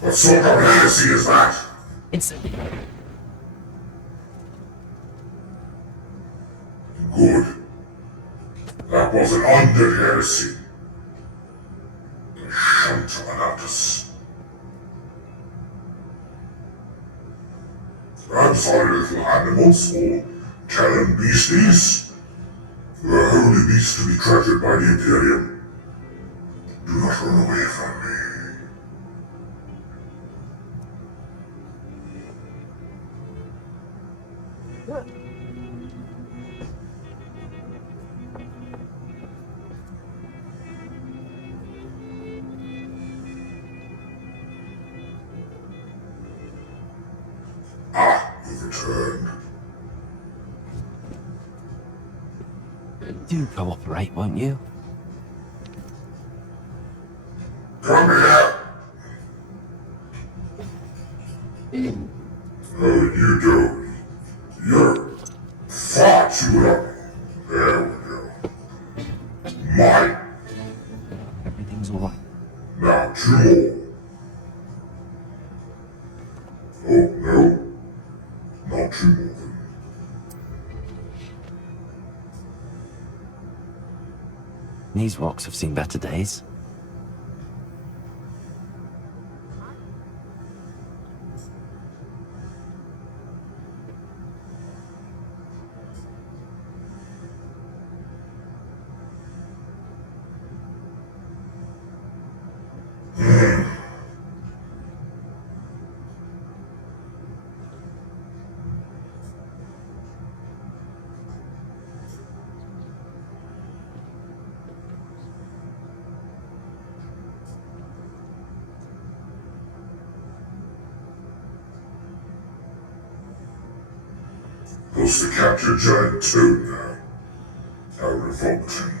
What sort of heresy is that? Incendiary. Good. That was an undead heresy. Shunt Anatus. I'm sorry, little animals, or Talon beasties. The holy beast to be treasured by the Imperium. Do not run away from me. Ah, you've returned. Do cooperate, won't you? Come here! Oh, you do. You're far too long. There we go. Mine. Everything's alright. Now two more. Oh, no. Not two more. These rocks have seen better days. Supposed to capture giant toad now. How revolting.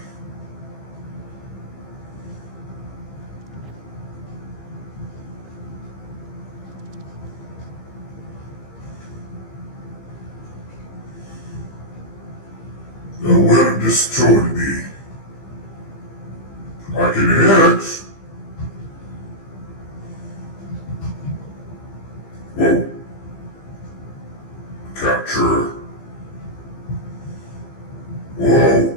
Now where this toad be? I can hear it. Whoa. Capture. Whoa.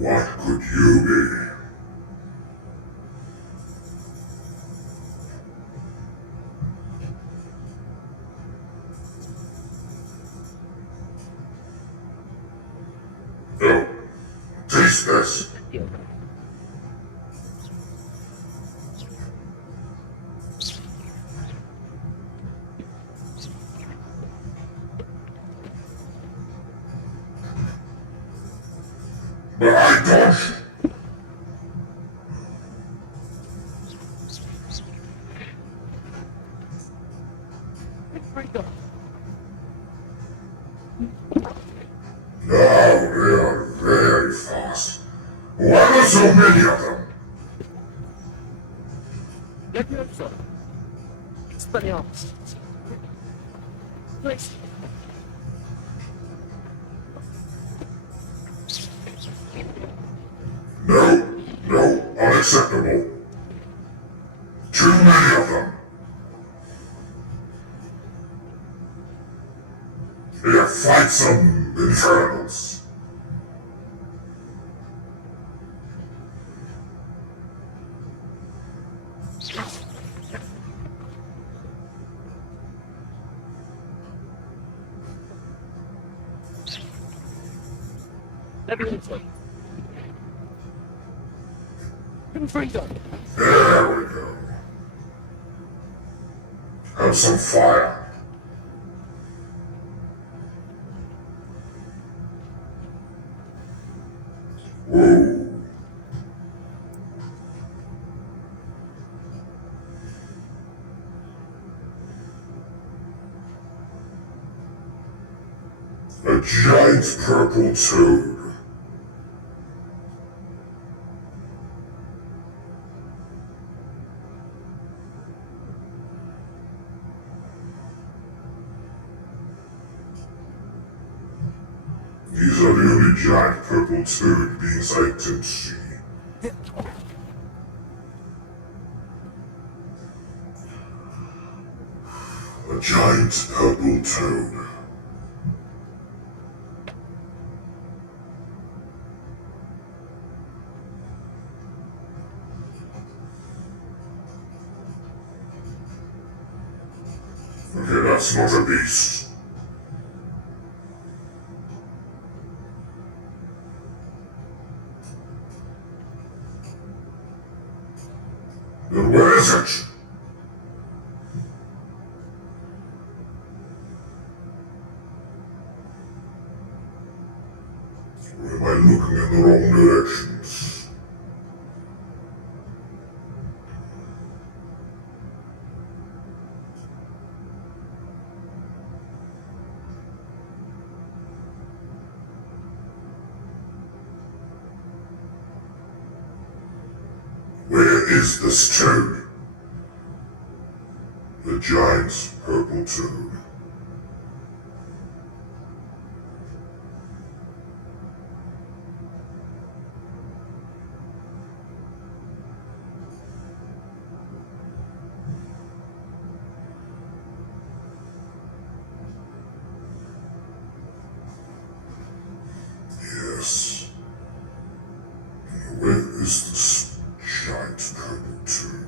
What could you be? Oh, taste this. But I don't. Now they are very fast. Why are so many of them? No, unacceptable. Too many of them. Here, fight some infernals. There we go. Have some fire. Whoa. A giant purple toad. These are the only giant purple toad beings I can see. A giant purple toad. Okay, that's not a beast. Then where is it? Or am I looking in the wrong directions? Where is this toad? The giant purple toad. Yes. Where is this giant purple toad?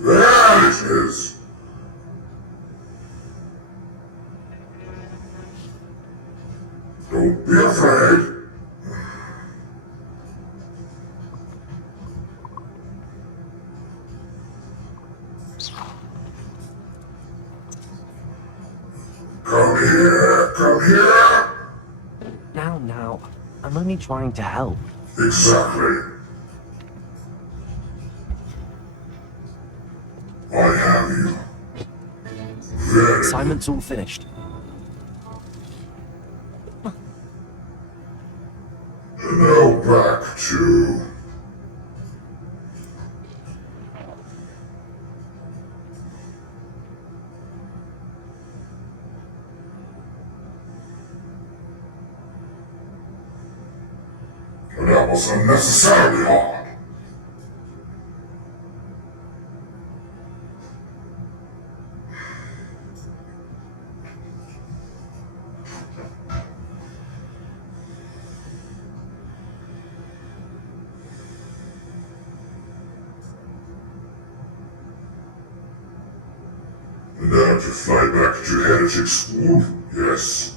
There it is! Don't be afraid. Come here, come here! Now, I'm only trying to help. Exactly. I have you. Very Assignment's all finished. Now back to was unnecessarily hard. And now to fly back to heretic school? Yes.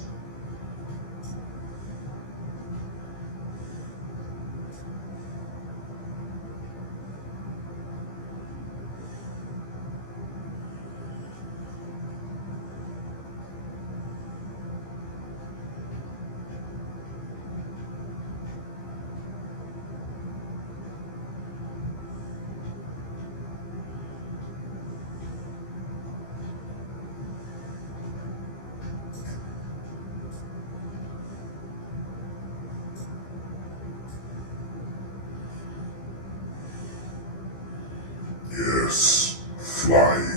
Yes, flying.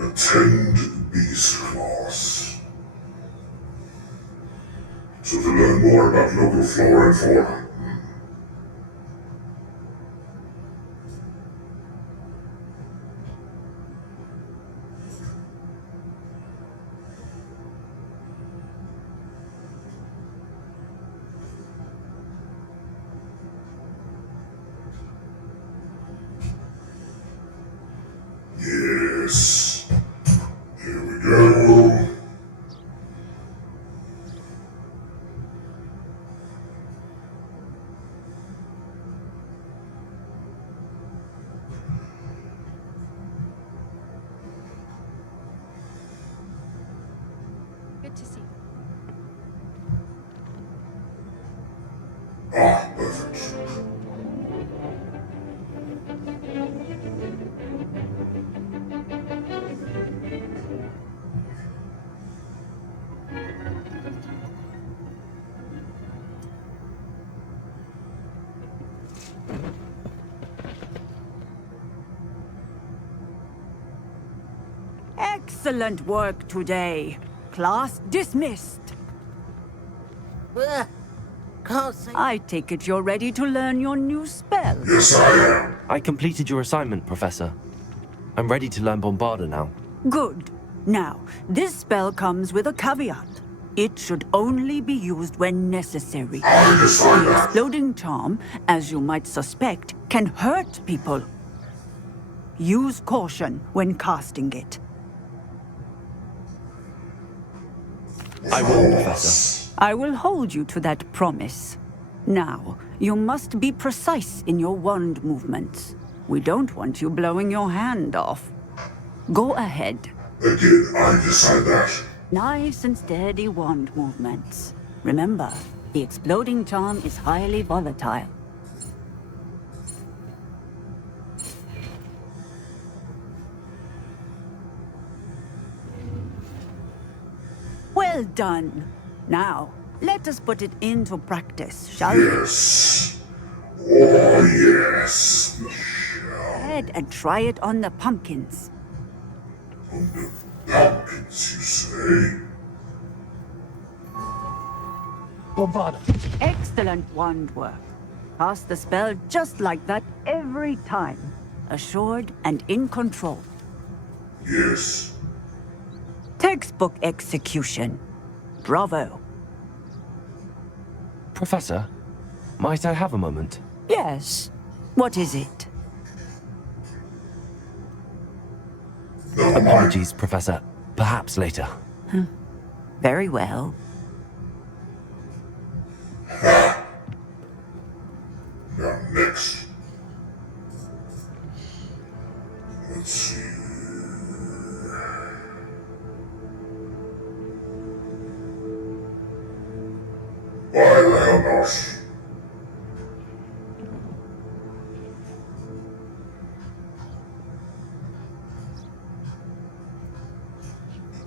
Attend Beast Class. So to learn more about local flora and fauna. Yes. Here we go. Good to see you. Ah, perfect. Excellent work today. Class dismissed. I take it you're ready to learn your new spell. Yes, I am. I completed your assignment, Professor. I'm ready to learn Bombarda now. Good. Now, this spell comes with a caveat. It should only be used when necessary. The exploding charm, as you might suspect, can hurt people. Use caution when casting it. I will, Professor. I will hold you to that promise. Now, you must be precise in your wand movements. We don't want you blowing your hand off. Go ahead. Again, I decide that. Nice and steady wand movements. Remember, the exploding charm is highly volatile. Well done. Now, let us put it into practice, shall we? Yes. Oh, yes. Go ahead and try it on the pumpkins. Pumpkins, you say? Bombarda. Excellent wand work. Cast the spell just like that every time. Assured and in control. Yes. Textbook execution. Bravo. Professor, might I have a moment? Yes. What is it? Apologies, Professor. Perhaps later. Very well. Now next. Let's see. Why the hell not?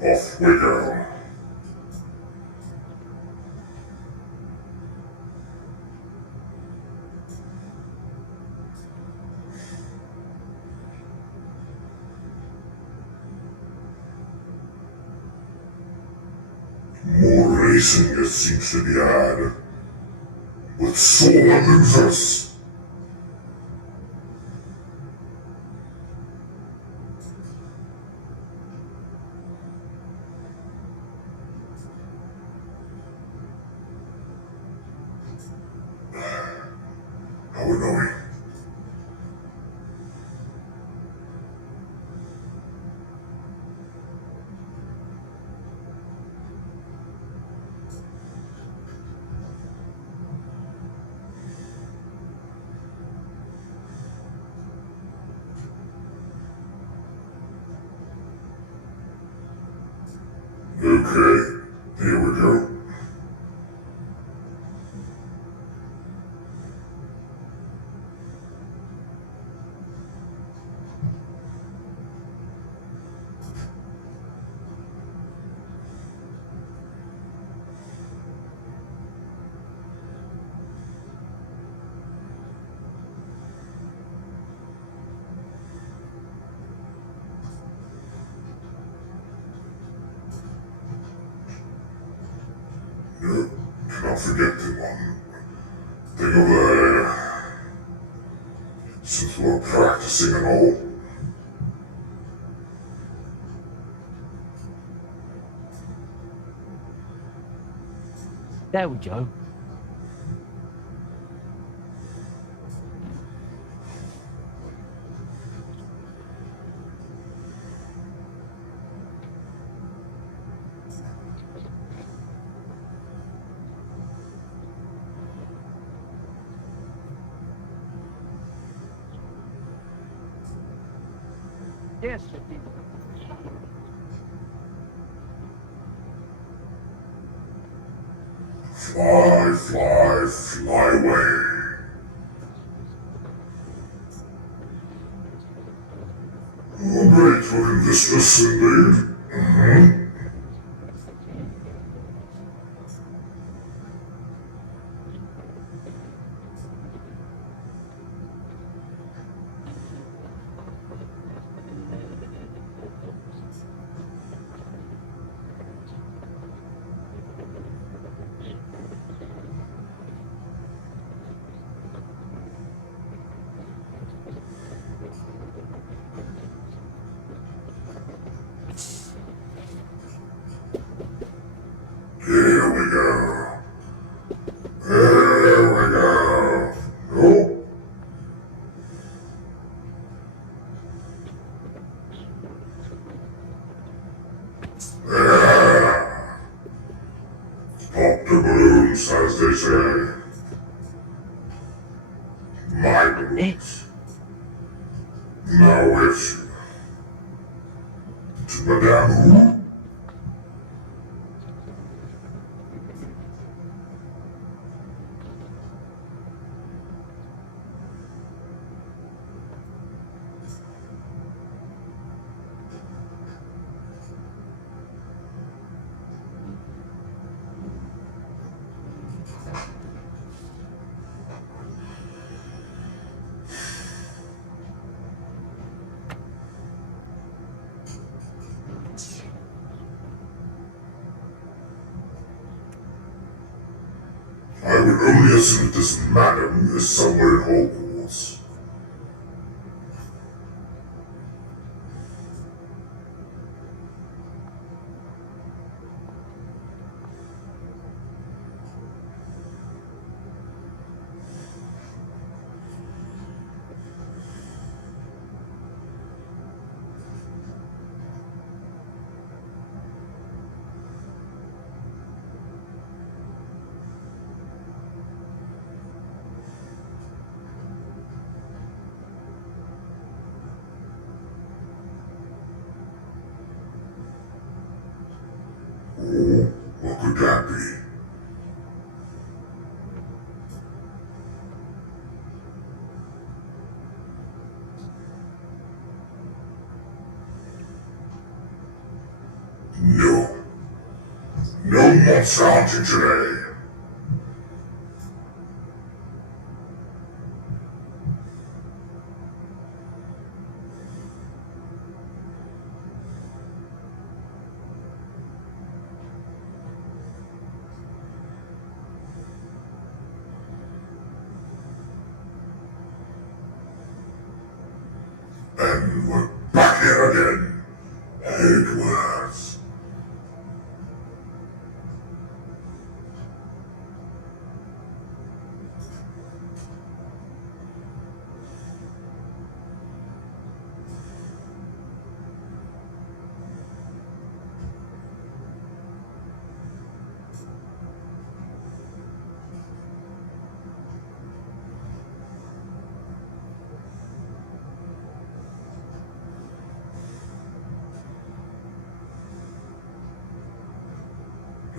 Off we go. More racing it seems to be had, but sore losers. How annoying. Okay, here we go. No, cannot forget the one thing over there. Since we're practicing and all. There we go. Yes. Fly, fly, fly away. Oh, great looking mistress indeed. Here we go. There we go. Oh. There. Pop the balloons, as they say. My balloons. Now which? To Madame Who? I would only assume that this madam is somewhere in Hogwarts. No. No monster hunting today. And we're back here again. Hogwarts.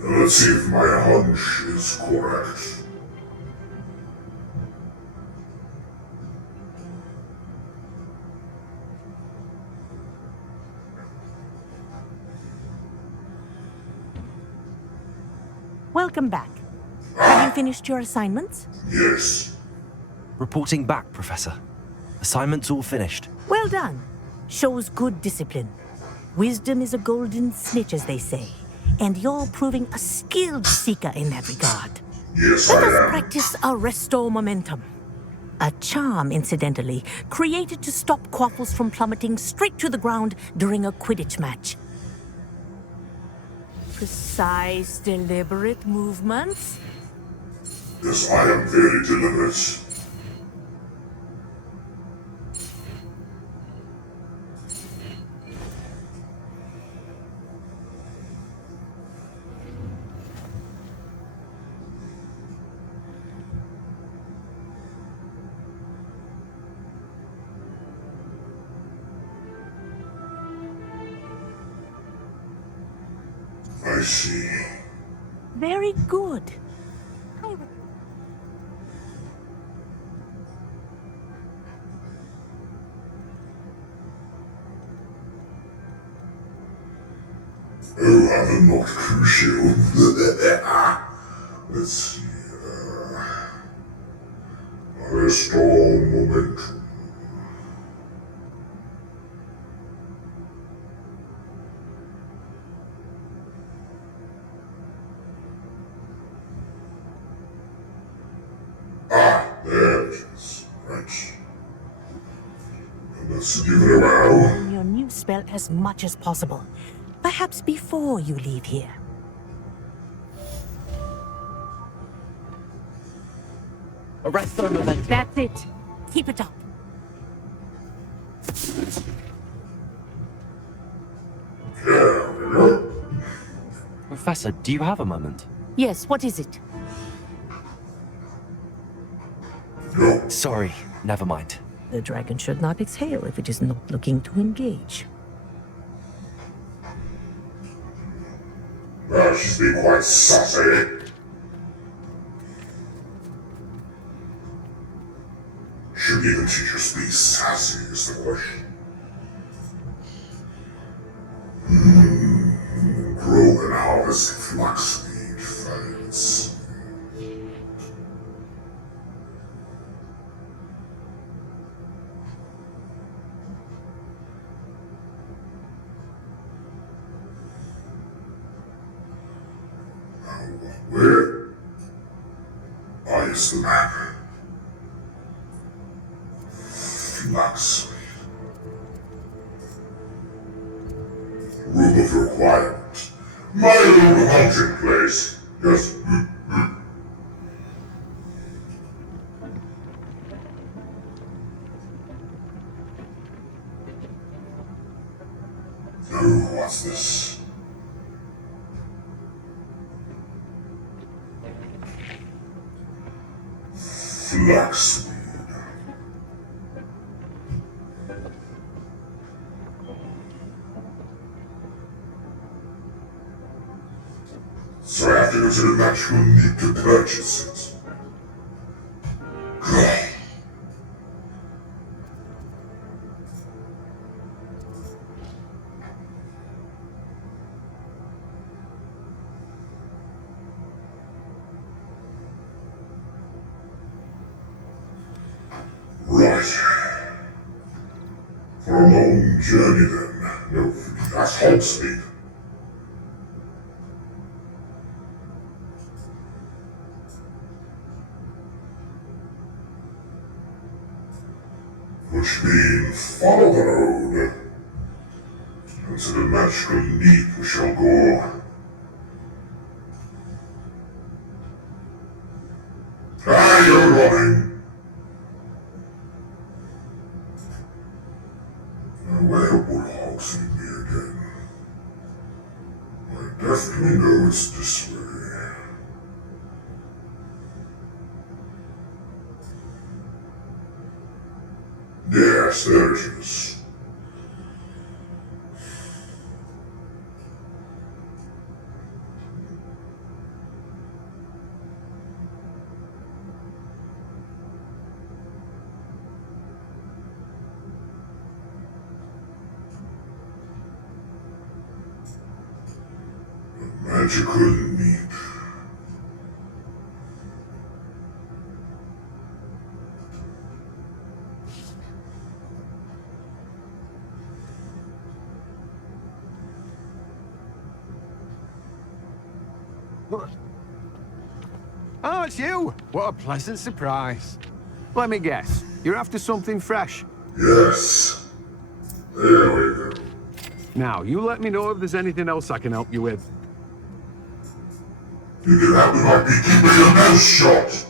Let's see if my hunch is correct. Welcome back. Have you finished your assignments? Yes. Reporting back, Professor. Assignment's all finished. Well done. Shows good discipline. Wisdom is a golden snitch, as they say. And you're proving a skilled seeker in that regard. Yes, Let I us am. practice Arresto Momentum. A charm, incidentally, created to stop Quaffles from plummeting straight to the ground during a Quidditch match. Precise, deliberate movements. Yes, I am very deliberate. I see. Very good. Oh, I'm not crucial. Let's see. Restore momentum. There it is. Right. Let's give it a whirl. Learn your new spell as much as possible. Perhaps before you leave here. Arresto Momentum. That's it. Keep it up. Professor, do you have a moment? Yes, what is it? Sorry, never mind. The dragon should not exhale if it is not looking to engage. Well, she's been quite sassy. Should even teachers be sassy is the question. Grow and harvest flaxseed fields. Where? I is the map. Flaxseed. Room of requirement. My own hunting place. Yes. Oh, what's this? Flaxseed. So I have to go to the natural need to purchase it. a long journey then. No, that's Hogsmeade. Which means follow the road. And to the magical leap we shall go. Ah, you're running. Now where would Hogsmeade be again? I definitely know it's this way. Yes, there it is. Magical leap. Oh, it's you! What a pleasant surprise. Let me guess, you're after something fresh? Yes. There we go. Now, you let me know if there's anything else I can help you with. You can help me by keeping your mouth shut.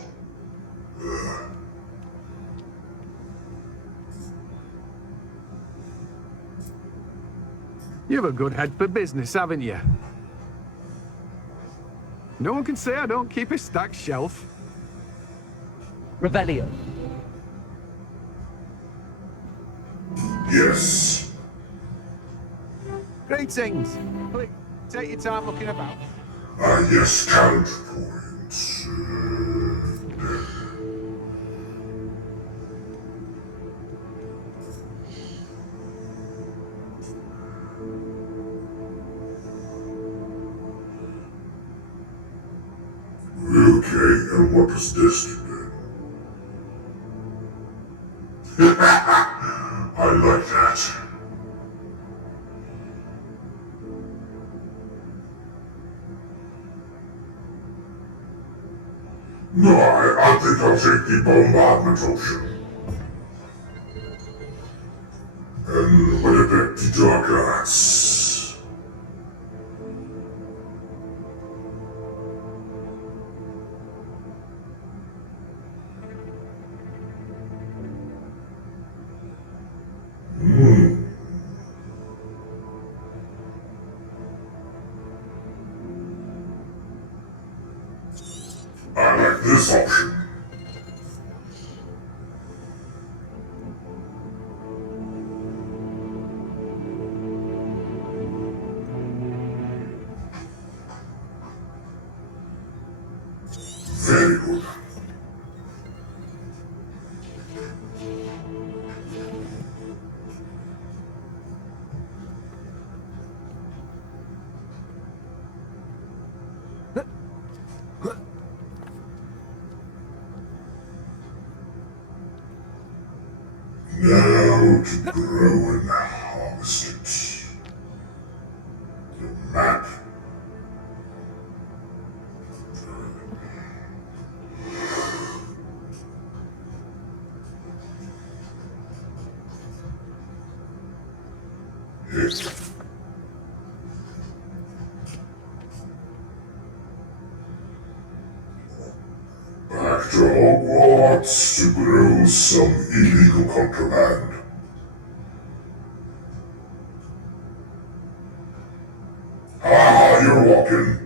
You have a good head for business, haven't you? No one can say I don't keep a stacked shelf. Revelio. Yes. Greetings. Please, take your time looking about. Yes, counterpoint. Okay, and what does this do then? I like that. No, I think I'll take the bombardment option. And put it back to dark arts. I like this option. Very good. Now to grow and harvest it. The map. Yes. Back to Hogwarts to grow some illegal contraband. Ah, you're walking.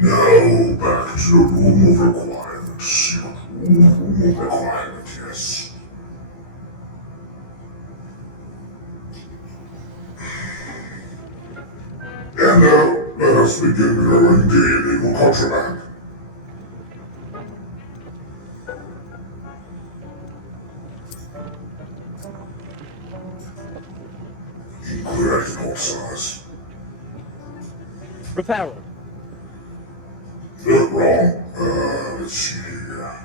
Now back to the room of requirements. Room of requirement, yes. contraband. Heretical size. Reparo. Wrong. Let's see here.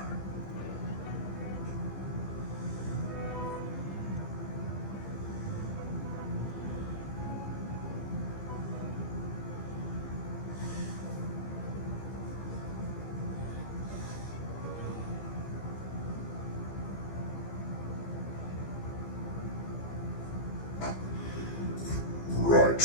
Right.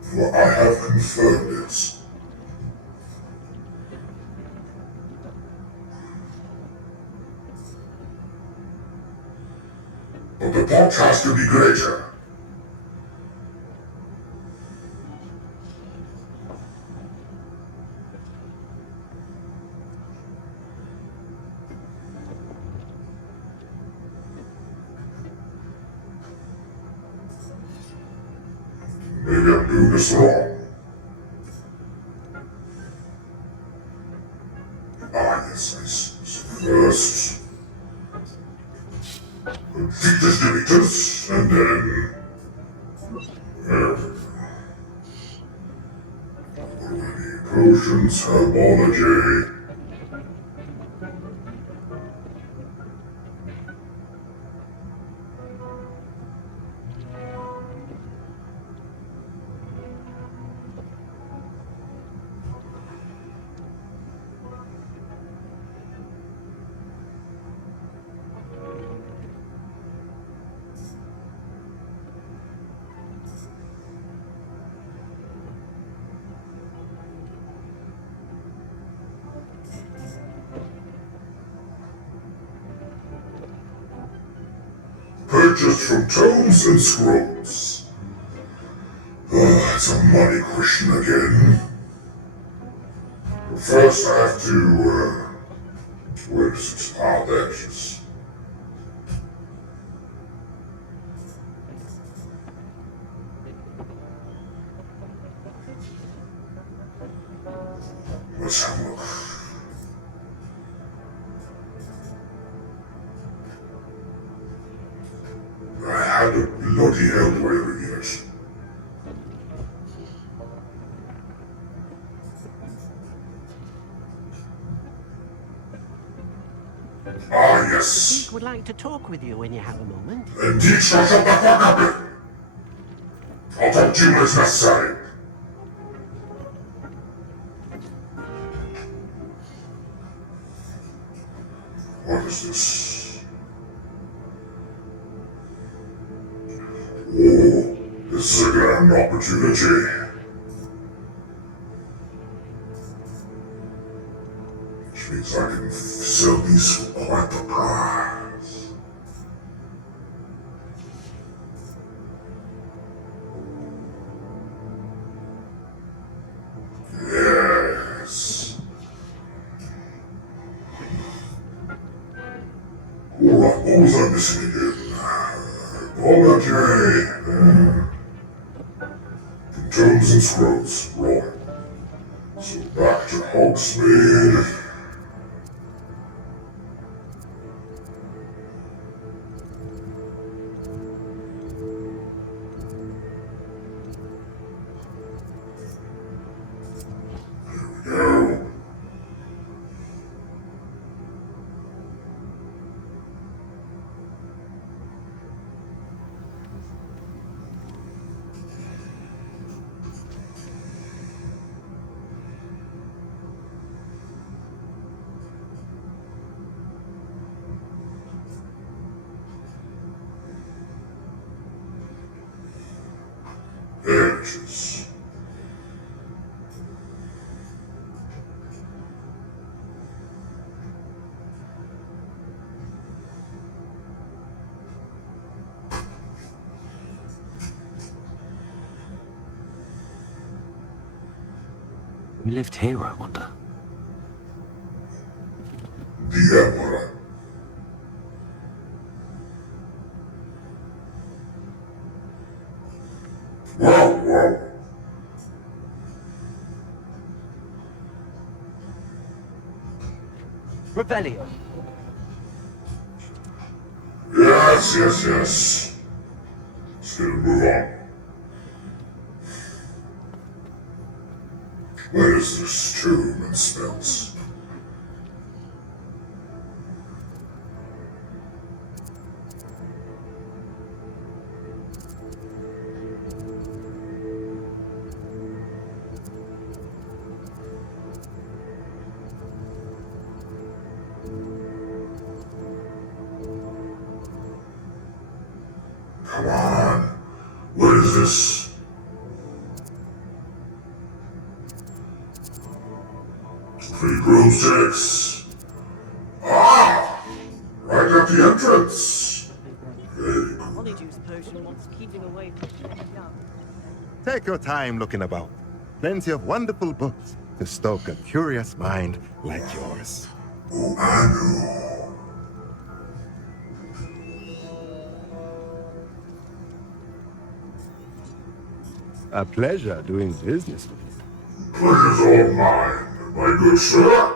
For I have confirmed it. But the pot has to be greater. Maybe I'm doing this wrong. Yes. First, fetus deletus, and then... Potions, herbology... Purchased from tomes and scrolls. It's a money question again. But first I have to, where is it? Ah, there it is. Let's have a look. I had a bloody hell do I ever get it? Ah, yes. Deke would like to talk with you when you have a moment. Indeed, shut up the fuck up then. I'll talk to you when it's necessary. What is this? Oh, this is a grand opportunity. Which means I can sell these for quite the price. Yes. Alright, what was I missing again? Okay. Tomes and scrolls. Right. So back to Hogsmeade. There it is. Who lived here, I wonder? The Emperor. Wow. Rebellion. Yes. Still move on. Where is this tomb and spells? Come on. What is this? Three broomsticks. Ah! Right at the entrance. Very good. Honeyjuice potion wants keeping away from young. Take your time looking about. Plenty of wonderful books to stoke a curious mind like yours. A pleasure doing business with you. Pleasure's all mine, my good sir.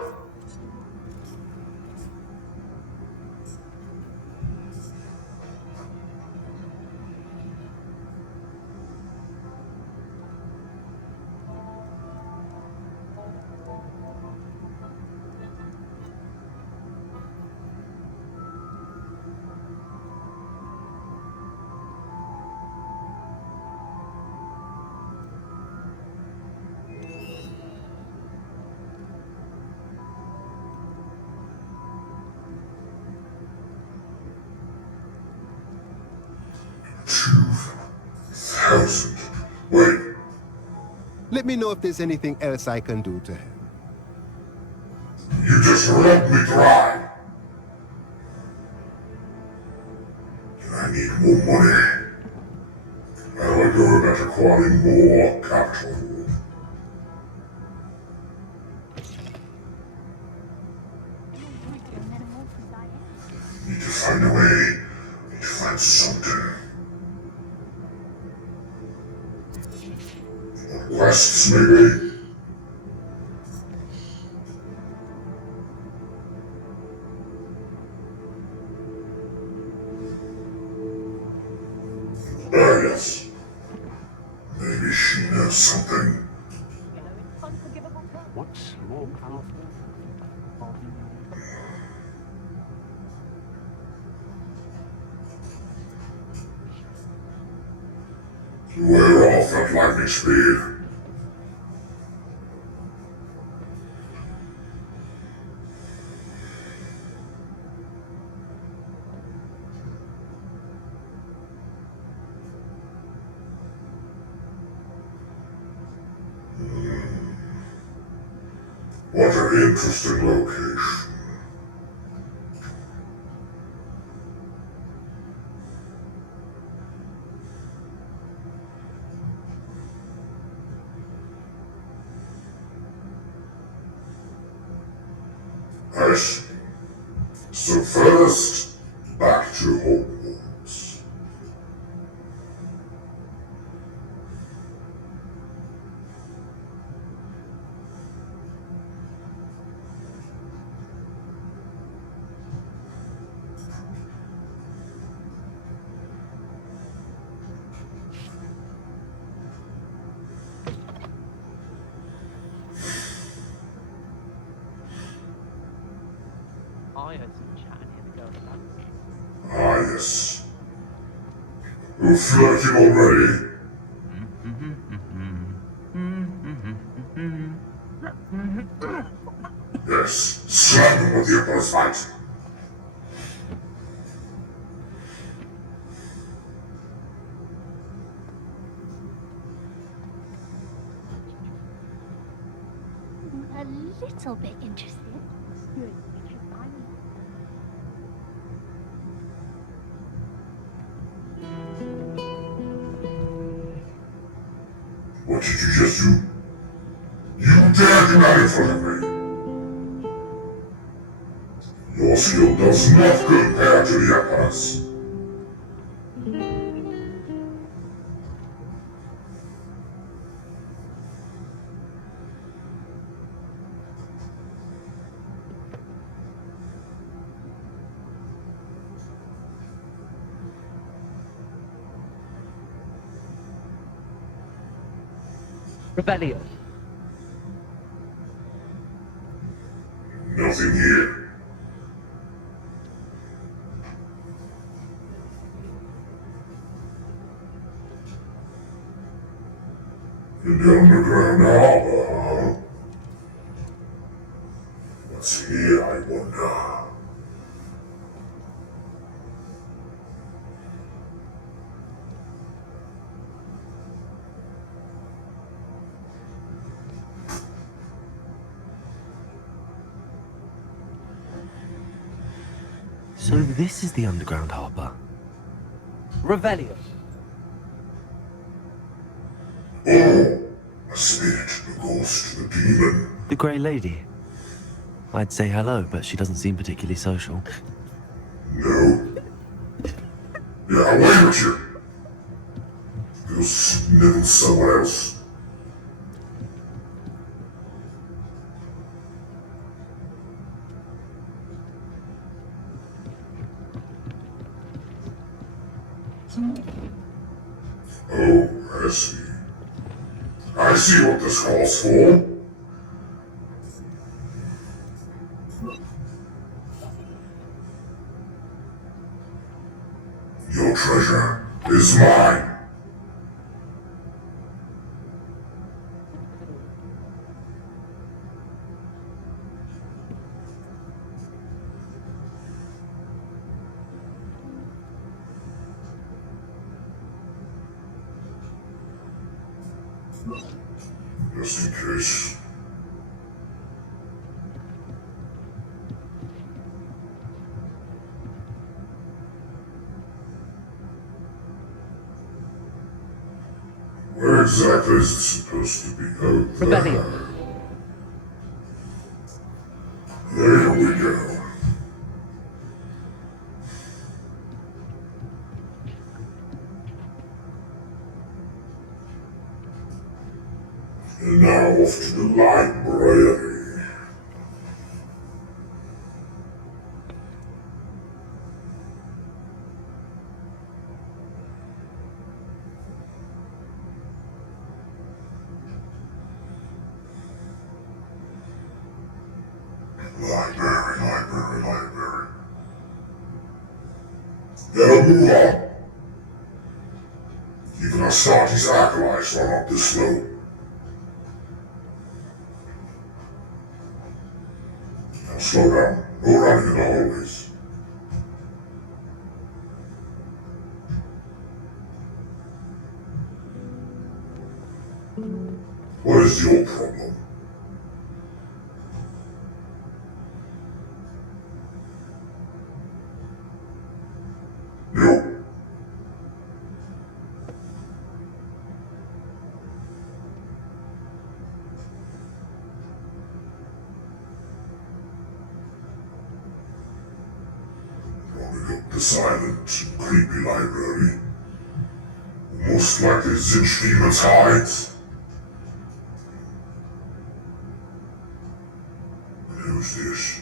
Wait. Let me know if there's anything else I can do to help. You just rubbed me dry. I need more money. How do I go about acquiring more capital? Need to find a way. Need to find something. Quests, maybe? Yes. Maybe she knows something. What's more powerful? We're off at lightning speed. What an interesting location. I see. So first, back to Hogwarts. I heard some chat near the girls' dance. Ah, yes. You're flirting already. Yes, slam him with your boss fight. A little bit interested. Good. What did you just do? You dare sitting right in front of me. Your skill does not compare to the Empire's. Rebellion. Nothing here. In the underground harbor, huh? What's here, I wonder? So this is the underground harbour. Rebellion. Oh, a spirit, a ghost, a demon. The Grey Lady. I'd say hello, but she doesn't seem particularly social. No. Yeah, away with you. Go snivel somewhere else. Oh, I see. I see what this calls for. Your treasure is mine. Just in case. Where exactly is it supposed to be? Out there. Rebellion. There we go. And now off to the library. Library. Gotta move on. Even Astartes acolytes run up this slope. Now slow down. No running in the hallways. What is your problem? No. Running up the silent, creepy library. Most likely Zinch Demon's hides. Who's this?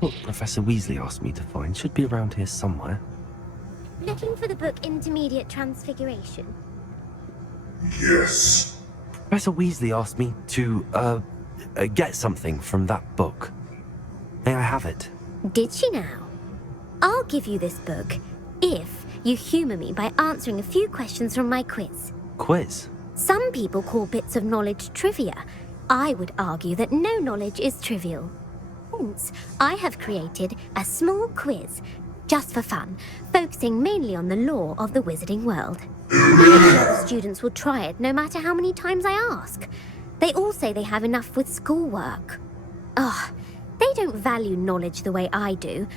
Look, Professor Weasley asked me to find should be around here somewhere. Looking for the book Intermediate Transfiguration? Yes. Professor Weasley asked me to, get something from that book. May I have it? Did she now? I'll give you this book if you humour me by answering a few questions from my quiz. Quiz? Some people call bits of knowledge trivia. I would argue that no knowledge is trivial. Hence, I have created a small quiz, just for fun, focusing mainly on the lore of the wizarding world. Students will try it no matter how many times I ask. They all say they have enough with schoolwork. Ugh, they don't value knowledge the way I do.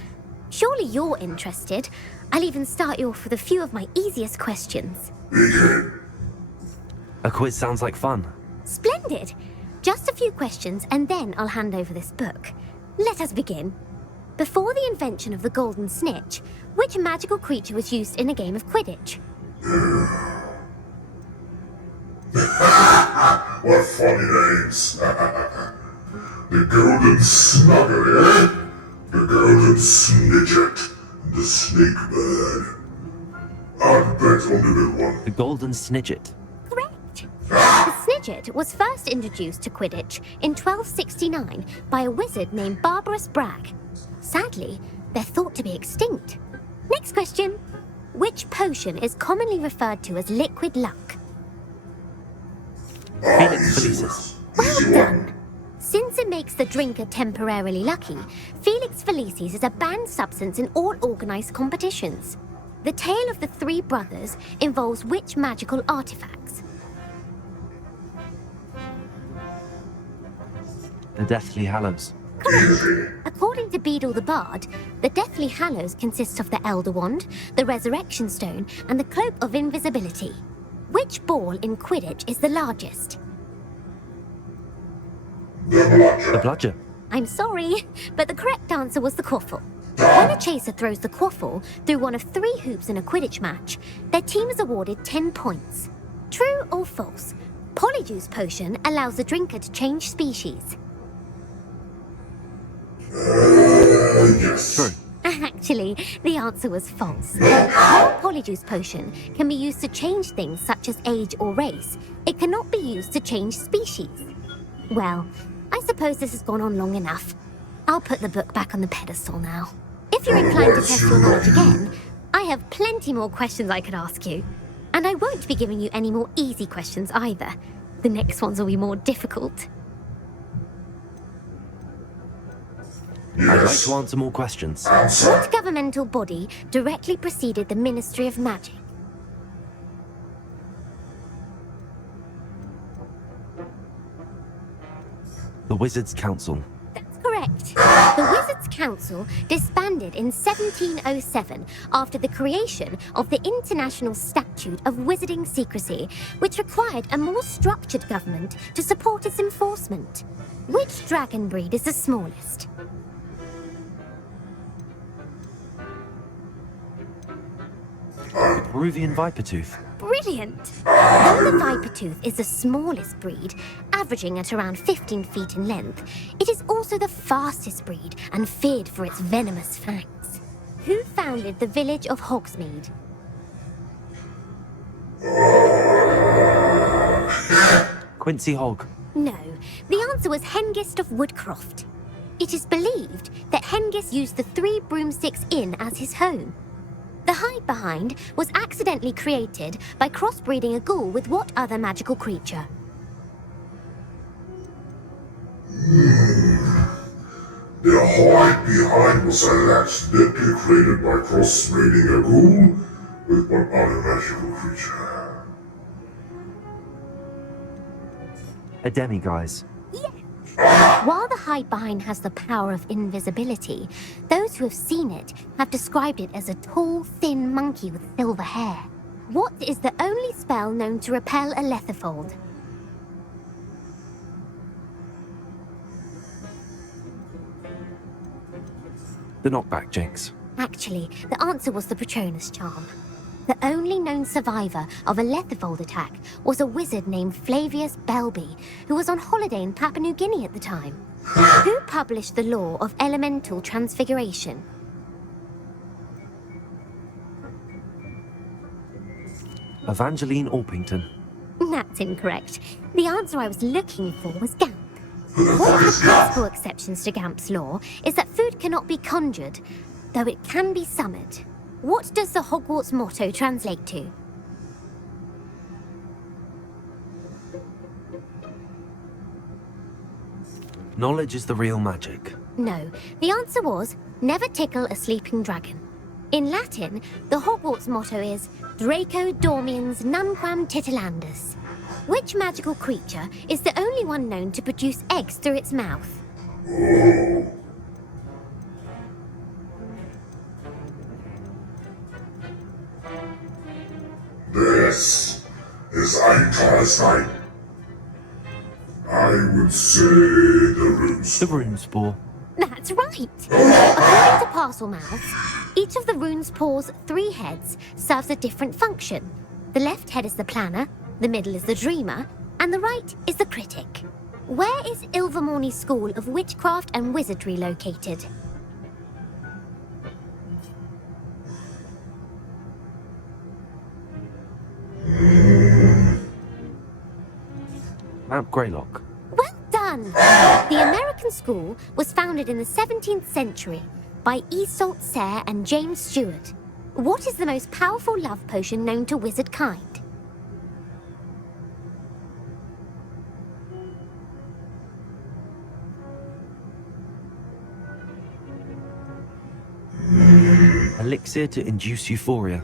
Surely you're interested. I'll even start you off with a few of my easiest questions. A quiz sounds like fun. Splendid! Just a few questions and then I'll hand over this book. Let us begin. Before the invention of the golden snitch, which magical creature was used in a game of Quidditch? What funny names. The golden snugger, eh? The golden snidget. The snake bird. I'd bet on the little one. The golden snidget. The snidget was first introduced to Quidditch in 1269 by a wizard named Barbarous Bragg. Sadly, they're thought to be extinct. Next question. Which potion is commonly referred to as liquid luck? Felix Felicis. Well done! Since it makes the drinker temporarily lucky, Felix Felicis is a banned substance in all organized competitions. The tale of the three brothers involves which magical artifacts? The Deathly Hallows. According to Beadle the Bard, the Deathly Hallows consists of the Elder Wand, the Resurrection Stone, and the Cloak of Invisibility. Which ball in Quidditch is the largest? The bludger. I'm sorry, but the correct answer was the quaffle. When a chaser throws the quaffle through one of 3 hoops in a Quidditch match, their team is awarded 10 points. True or false? Polyjuice potion allows the drinker to change species. Yes. True. Actually, the answer was false. While Polyjuice potion can be used to change things such as age or race, it cannot be used to change species. Well, I suppose this has gone on long enough. I'll put the book back on the pedestal now. If you're inclined to test your knowledge again, I have plenty more questions I could ask you. And I won't be giving you any more easy questions either. The next ones will be more difficult. I'd like to answer more questions. What governmental body directly preceded the Ministry of Magic? The Wizards' Council. That's correct. The Wizards' Council disbanded in 1707 after the creation of the International Statute of Wizarding Secrecy, which required a more structured government to support its enforcement. Which dragon breed is the smallest? The Peruvian Vipertooth. Brilliant! Though the Vipertooth is the smallest breed, averaging at around 15 feet in length, it is also the fastest breed and feared for its venomous fangs. Who founded the village of Hogsmeade? Quincy Hogg. No, the answer was Hengist of Woodcroft. It is believed that Hengist used the 3 Broomsticks Inn as his home. The hide-behind was accidentally created by crossbreeding a ghoul with what other magical creature? The hide-behind was accidentally created by crossbreeding a ghoul with one other magical creature. A demiguise. While the hide-behind has the power of invisibility, those who have seen it have described it as a tall, thin monkey with silver hair. What is the only spell known to repel a letherfold? The knockback jinx. Actually, the answer was the Patronus charm. The only known survivor of a letherfold attack was a wizard named Flavius Belby, who was on holiday in Papua New Guinea at the time. Who published the law of elemental transfiguration? Evangeline Orpington. That's incorrect. The answer I was looking for was Gamp. One of the principal exceptions to Gamp's law is that food cannot be conjured, though it can be summoned. What does the Hogwarts motto translate to? Knowledge is the real magic. No, the answer was, never tickle a sleeping dragon. In Latin, the Hogwarts motto is Draco Dormiens Nunquam Titilandus. Which magical creature is the only one known to produce eggs through its mouth? This Is Einstein? I would say the runes. The rune spore. That's right. According to Parcel Mouths, each of the rune's paws' 3 heads serves a different function. The left head is the planner, the middle is the dreamer, and the right is the critic. Where is Ilvermorny School of Witchcraft and Wizardry located? Mount Greylock. Well done! The American school was founded in the 17th century by Isolde Sayre and James Stewart. What is the most powerful love potion known to wizard kind? Elixir to induce euphoria.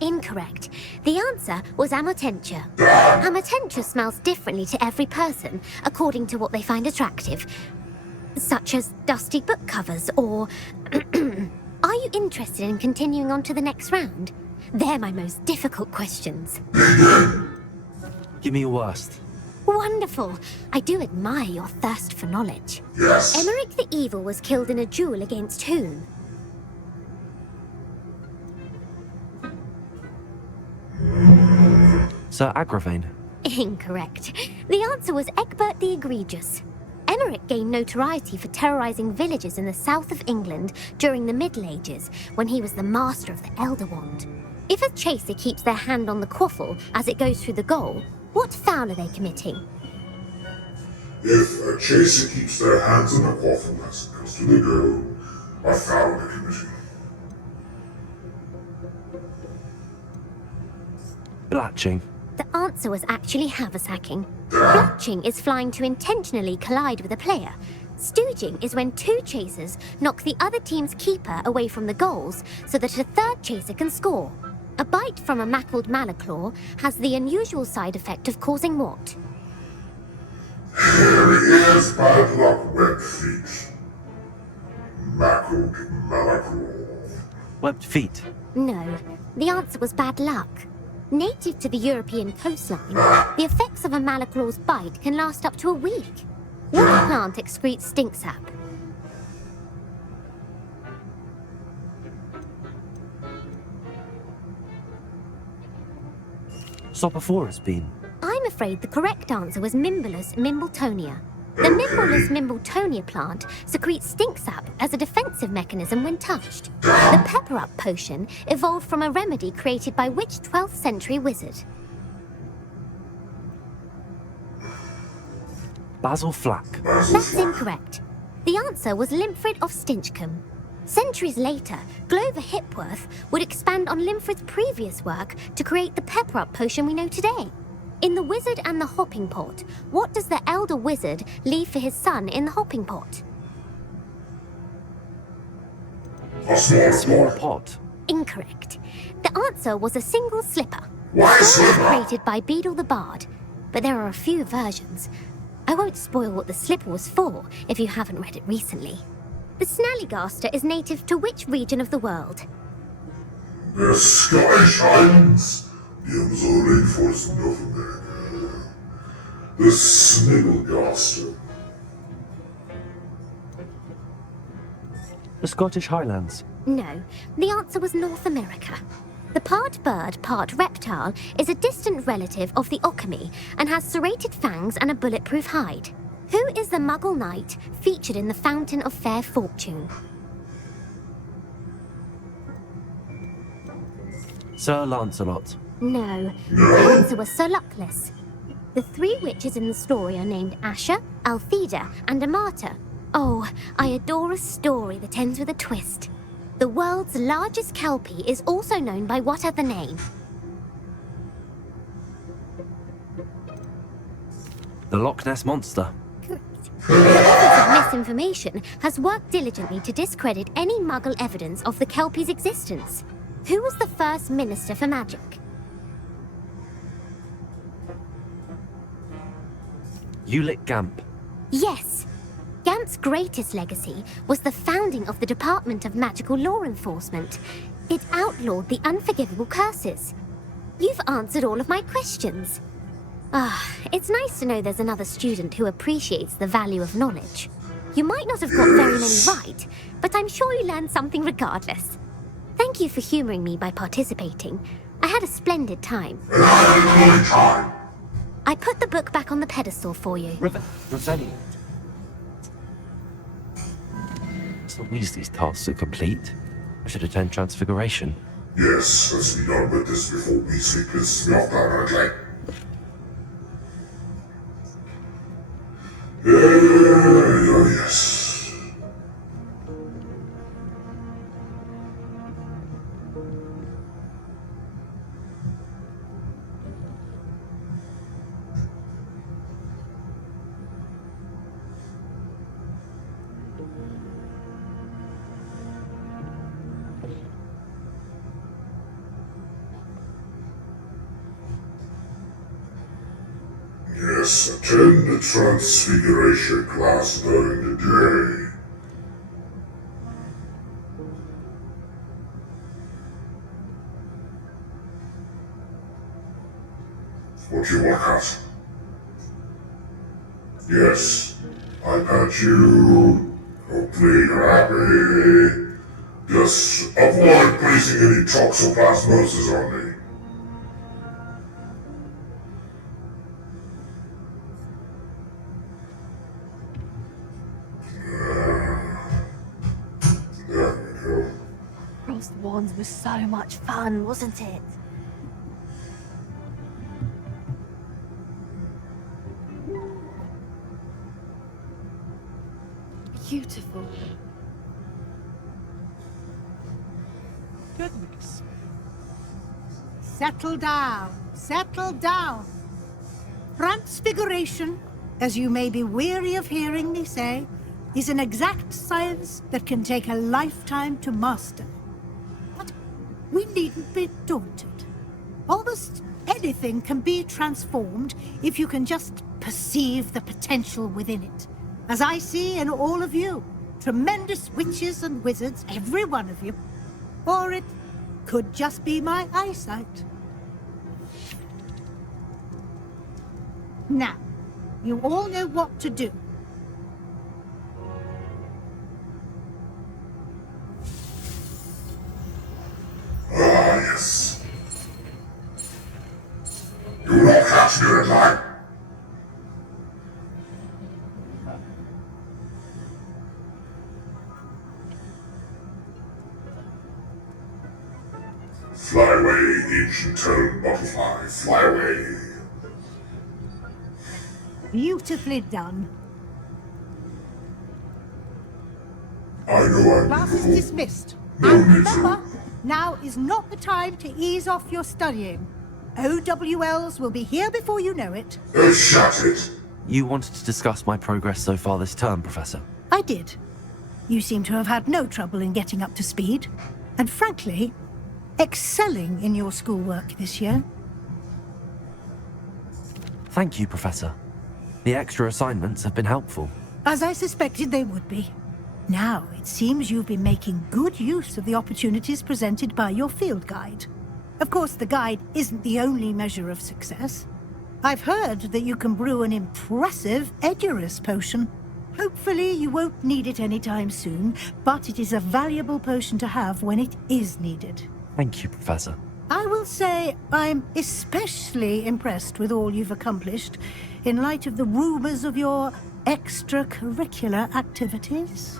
Incorrect. The answer was Amotentia. Amotentia smells differently to every person, according to what they find attractive, such as dusty book covers or... Are you interested in continuing on to the next round? They're my most difficult questions. Give me your worst. Wonderful. I do admire your thirst for knowledge. Yes. Emmerich the Evil was killed in a duel against whom? Sir Agravain. Incorrect. The answer was Egbert the Egregious. Emmerich gained notoriety for terrorizing villages in the south of England during the Middle Ages, when he was the master of the Elder Wand. If a chaser keeps their hand on the quaffle as it goes through the goal, what foul are they committing? If a chaser keeps their hands on the quaffle as it goes to the goal, a foul they're committing. Blatching. The answer was actually haversacking. Blatching is flying to intentionally collide with a player. Stooging is when 2 chasers knock the other team's keeper away from the goals so that a 3rd chaser can score. A bite from a mackled malaclaw has the unusual side effect of causing what? Hairy ears, bad luck, webbed feet. Mackled malaclaw. Webbed feet. No, the answer was bad luck. Native to the European coastline, the effects of a malaclaw's bite can last up to a week. What plant excretes stink sap? Sopophorus bean. I'm afraid the correct answer was Mimbulus mimbletonia. The Mimbulus mimbletonia plant secretes stink sap as a defensive mechanism when touched. The pepper-up potion evolved from a remedy created by which 12th century wizard? Basil Flack. That's incorrect. The answer was Limfrid of Stinchcombe. Centuries later, Glover Hipworth would expand on Limfrid's previous work to create the pepper-up potion we know today. In The Wizard and the Hopping Pot, what does the elder wizard leave for his son in the hopping pot? A small pot. Incorrect. The answer was a single slipper. Why The story was slipper? created by Beadle the Bard, but there are a few versions. I won't spoil what the slipper was for if you haven't read it recently. The Snallygaster is native to which region of the world? The Scottish Highlands, the Amazon rainforest of North America, the Snigglegaster. The Scottish Highlands. No, the answer was North America. The part bird, part reptile is a distant relative of the Occamy and has serrated fangs and a bulletproof hide. Who is the Muggle knight featured in the Fountain of Fair Fortune? Sir Lancelot. No, the answer was Sir Luckless. The 3 witches in the story are named Asha, Altheda, and Amata. Oh, I adore a story that ends with a twist. The world's largest kelpie is also known by what other name? The Loch Ness Monster. The Office of Misinformation has worked diligently to discredit any Muggle evidence of the kelpie's existence. Who was the first Minister for Magic? Ulick Gamp. Yes. Gamp's greatest legacy was the founding of the Department of Magical Law Enforcement. It outlawed the unforgivable curses. You've answered all of my questions. It's nice to know there's another student who appreciates the value of knowledge. You might not have got very many right, but I'm sure you learned something regardless. Thank you for humoring me by participating. I had a splendid time. And I had a good time. I put the book back on the pedestal for you. Revelio. So these tasks are complete. I should attend Transfiguration. Yes, let's be done with this before Weasley pisses me off permanently. Yes. Yes, attend the Transfiguration class during the day. What do you want, Cat? Yes, I pat you. Hopefully you're happy. Just avoid placing any toxoplasmosis on me. Frost Wands was so much fun, wasn't it? Beautiful. Goodness. Settle down. Settle down. Transfiguration, as you may be weary of hearing me say, is an exact science that can take a lifetime to master. But we needn't be daunted. Almost anything can be transformed if you can just perceive the potential within it. As I see in all of you, tremendous witches and wizards, every one of you. Or it could just be my eyesight. Now, you all know what to do. Yes. You will not catch me at night. Fly away, ancient turned butterfly, fly away. Beautifully done. I know I'm Class is beautiful. dismissed. No And need to. remember, now is not the time to ease off your studying. OWLs will be here before you know it. Shut it. You wanted to discuss my progress so far this term, Professor. I did. You seem to have had no trouble in getting up to speed. And frankly, excelling in your schoolwork this year. Thank you, Professor. The extra assignments have been helpful. As I suspected they would be. Now, it seems you've been making good use of the opportunities presented by your field guide. Of course, the guide isn't the only measure of success. I've heard that you can brew an impressive Edurus potion. Hopefully, you won't need it anytime soon, but it is a valuable potion to have when it is needed. Thank you, Professor. I will say I'm especially impressed with all you've accomplished in light of the rumors of your extracurricular activities.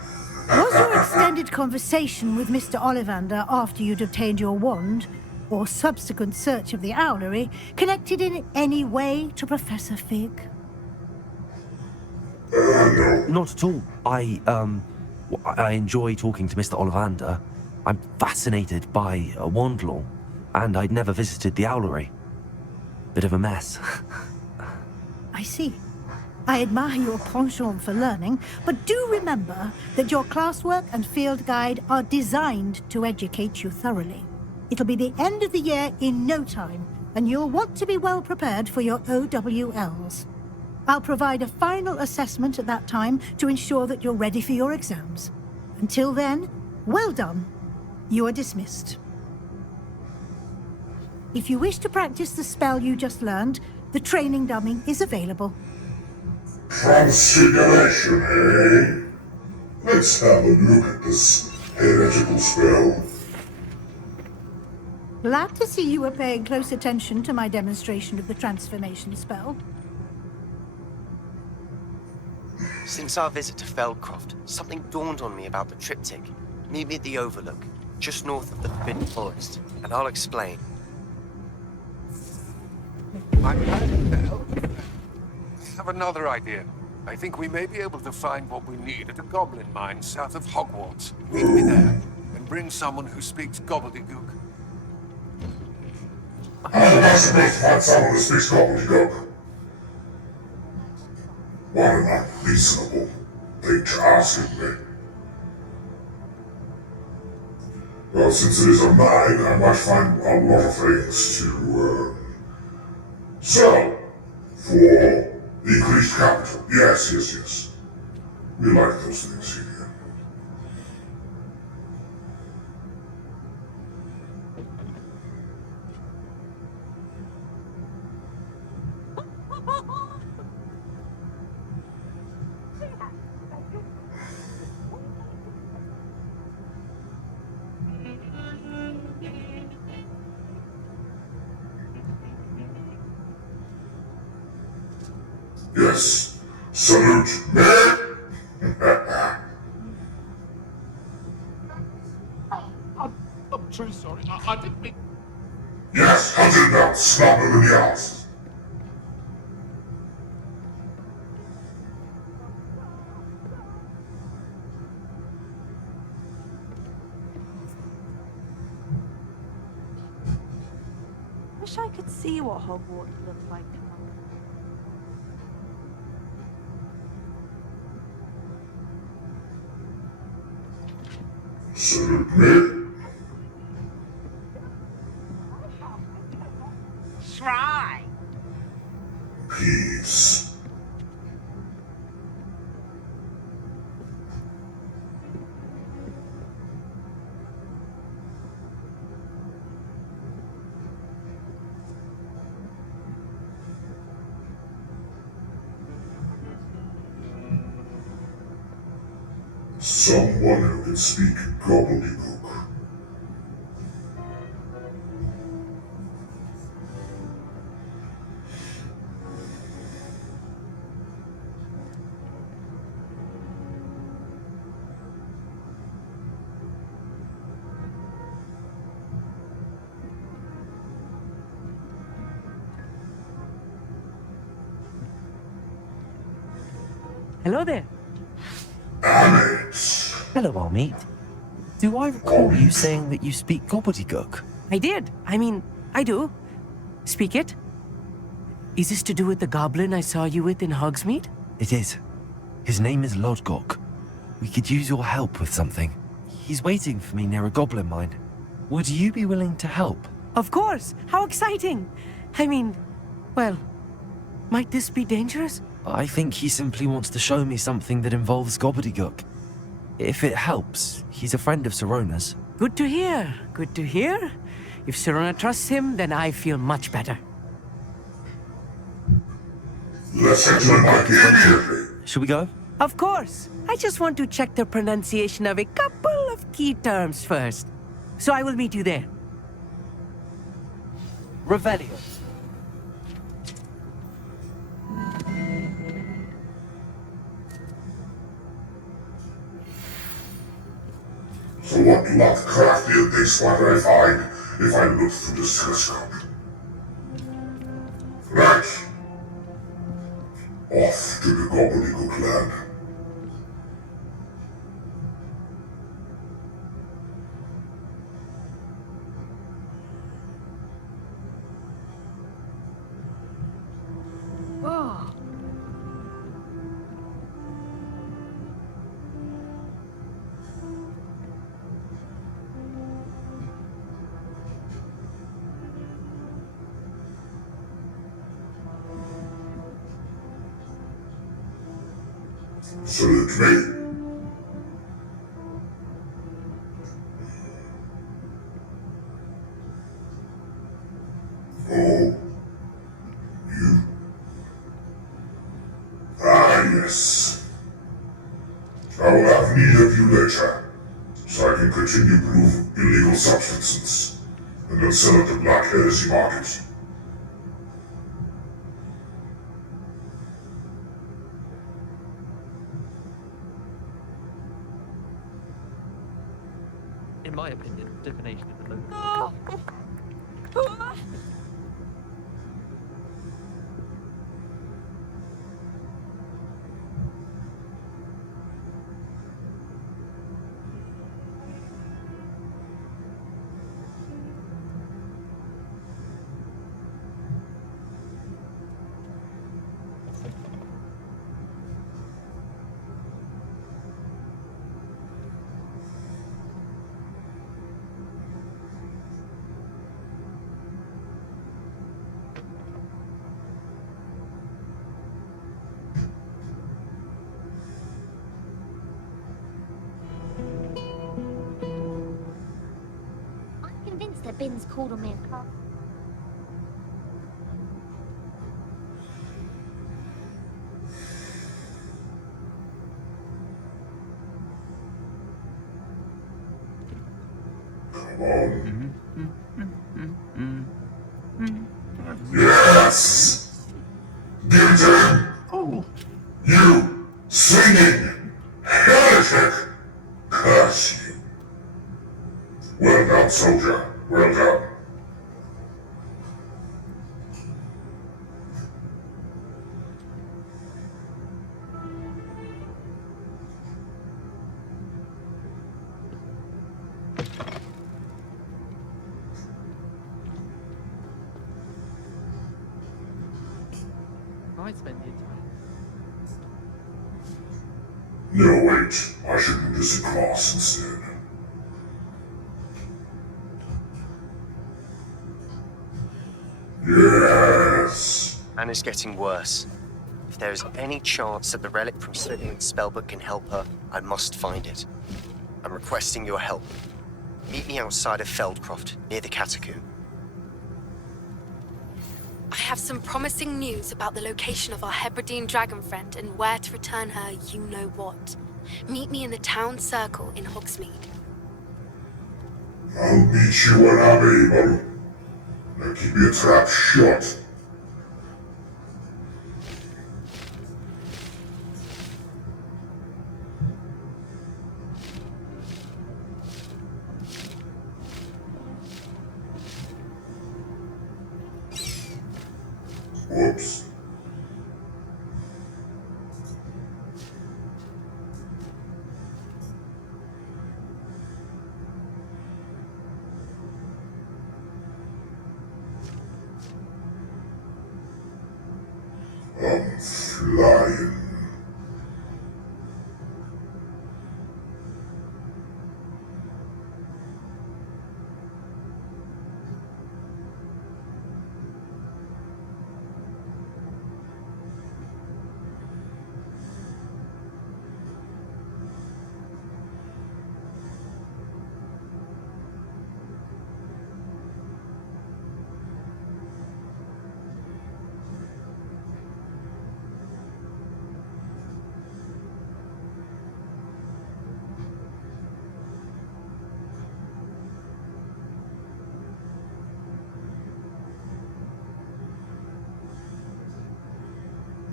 Was your extended conversation with Mr. Ollivander after you'd obtained your wand, or subsequent search of the owlery, connected in any way to Professor Fig? Not at all. I enjoy talking to Mr. Ollivander. I'm fascinated by wand law, and I'd never visited the owlery. Bit of a mess. I see. I admire your penchant for learning, but do remember that your classwork and field guide are designed to educate you thoroughly. It'll be the end of the year in no time, and you'll want to be well prepared for your OWLs. I'll provide a final assessment at that time to ensure that you're ready for your exams. Until then, well done. You are dismissed. If you wish to practice the spell you just learned, The training dummy is available. Transfiguration, eh? Let's have a look at this heretical spell. Glad to see you were paying close attention to my demonstration of the transformation spell. Since our visit to Feldcroft, something dawned on me about the triptych. Meet me at the Overlook, just north of the Forbidden Forest, and I'll explain. I have another idea. I think we may be able to find what we need at a goblin mine south of Hogwarts. Meet me there, and bring someone who speaks gobbledygook. How am I supposed to find someone who speaks gobbledygook? What an unreasonable thing to ask of me. Well, since it is a mine, I might find a lot of things to, sell for increased capital. Yes. We like those things here. Yes. Salute me! I'm truly sorry. I didn't mean... Yes, 100 belts, smarter than yours. Wish I could see what Hogwarts looks like. Salute me. Try. Peace. Someone who can speak gobbledygook. Hello there. Alex. Hello, Almeet. Do I recall you saying that you speak gobbledygook? I did. I do. Speak it. Is this to do with the goblin I saw you with in Hogsmeade? It is. His name is Lodgok. We could use your help with something. He's waiting for me near a goblin mine. Would you be willing to help? Of course. How exciting. Well, might this be dangerous? I think he simply wants to show me something that involves gobbledygook. If it helps, he's a friend of Sirona's. Good to hear. Good to hear. If Sirona trusts him, then I feel much better. Let's enter the mine immediately. Should we go? Of course. I just want to check the pronunciation of a couple of key terms first. So I will meet you there. Revelio. So what Lovecraftian things might I find if I look through the telescope? Right. Off to the gobbledygook land. Oh. Salute me. Oh, you Yes. I will have need of you later, so I can continue to move illegal substances, and then sell at the Black Heresy Market. In my opinion, divination is the most. I'm convinced that Bin's called on me a car. Yes! Give it to him! Oh! You! Singing! Heretic! Curse you! Well done, soldier. Well done. I spend the entire. No, wait. I should do this in class instead. Yes! And it's getting worse. If there is any chance that the relic from Slytherin's spellbook can help her, I must find it. I'm requesting your help. Meet me outside of Feldcroft, near the Catacomb. I have some promising news about the location of our Hebridean dragon friend and where to return her you-know-what. Meet me in the town circle in Hogsmeade. I'll meet you when I'm able. Now keep your trap shut. Whoops. I'm flying.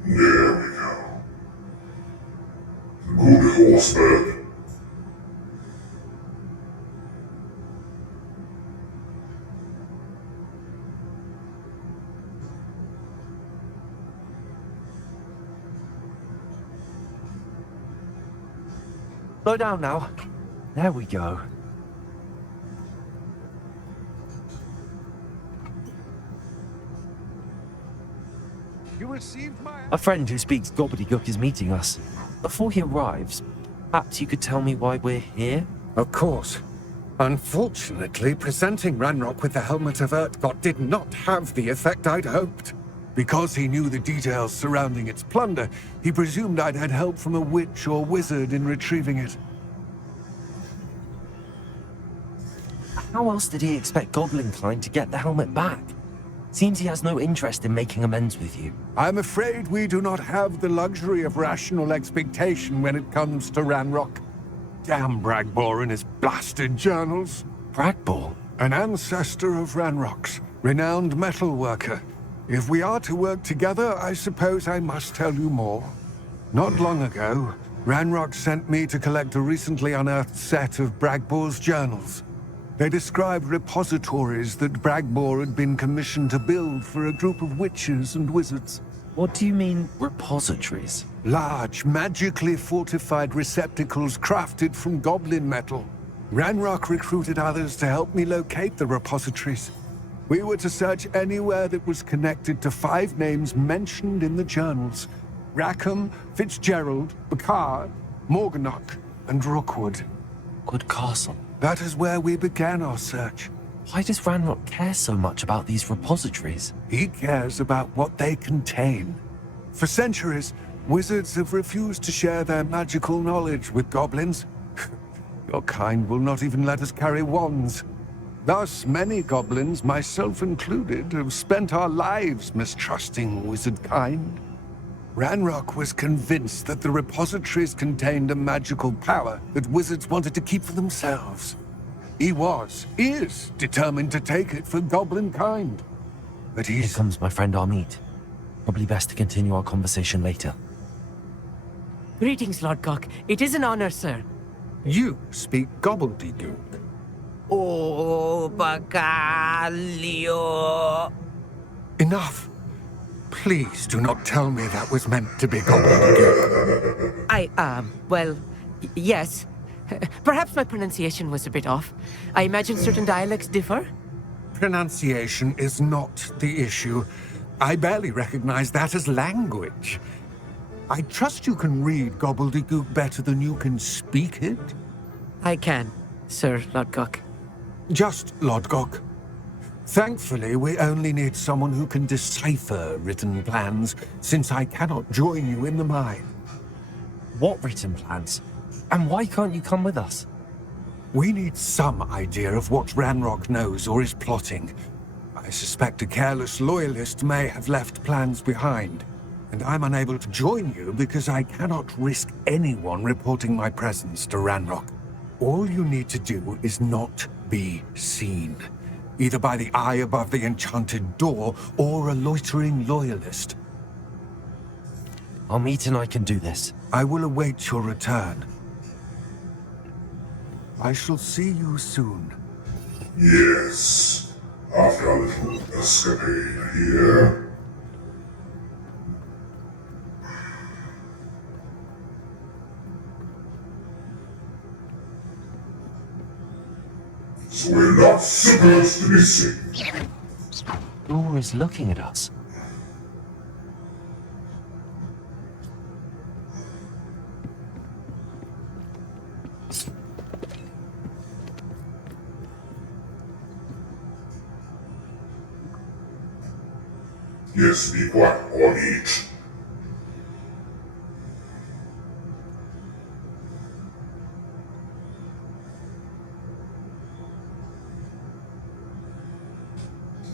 There we go. Good horseman. Slow down now. There we go. You received my... A friend who speaks gobbledygook is meeting us. Before he arrives, perhaps you could tell me why we're here? Of course. Unfortunately, presenting Ranrock with the Helmet of Urtkot did not have the effect I'd hoped. Because he knew the details surrounding its plunder, he presumed I'd had help from a witch or wizard in retrieving it. How else did he expect Goblinkind to get the helmet back? Seems he has no interest in making amends with you. I'm afraid we do not have the luxury of rational expectation when it comes to Ranrock. Damn Bragbor and his blasted journals. Bragbor? An ancestor of Ranrock's, renowned metal worker. If we are to work together, I suppose I must tell you more. Not long ago, Ranrock sent me to collect a recently unearthed set of Bragbor's journals. They described repositories that Bragbor had been commissioned to build for a group of witches and wizards. What do you mean, repositories? Large, magically fortified receptacles crafted from goblin metal. Ranrock recruited others to help me locate the repositories. We were to search anywhere that was connected to 5 names mentioned in the journals. Rackham, Fitzgerald, Bacard, Morganach, and Rookwood. Good castle. That is where we began our search. Why does Ranrock care so much about these repositories? He cares about what they contain. For centuries, wizards have refused to share their magical knowledge with goblins. Your kind will not even let us carry wands. Thus, many goblins, myself included, have spent our lives mistrusting wizard kind. Ranrock was convinced that the repositories contained a magical power that wizards wanted to keep for themselves. He is determined to take it for goblin kind. But Here comes my friend Amit. Probably best to continue our conversation later. Greetings, Lord Cock. It is an honor, sir. You speak gobbledygook. Oh, Bacalio. Enough. Please do not tell me that was meant to be gobbledygook. Yes. Perhaps my pronunciation was a bit off. I imagine certain dialects differ? Pronunciation is not the issue. I barely recognize that as language. I trust you can read gobbledygook better than you can speak it? I can, Sir Lodgok. Just Lodgok. Thankfully, we only need someone who can decipher written plans, since I cannot join you in the mine. What written plans? And why can't you come with us? We need some idea of what Ranrock knows or is plotting. I suspect a careless loyalist may have left plans behind, and I'm unable to join you because I cannot risk anyone reporting my presence to Ranrock. All you need to do is not be seen, either by the eye above the enchanted door or a loitering loyalist. Amit and I can do this. I will await your return. I shall see you soon. Yes. After a little escapade here. So we're not supposed to be seen. Door is looking at us. Yes, be quiet or eat.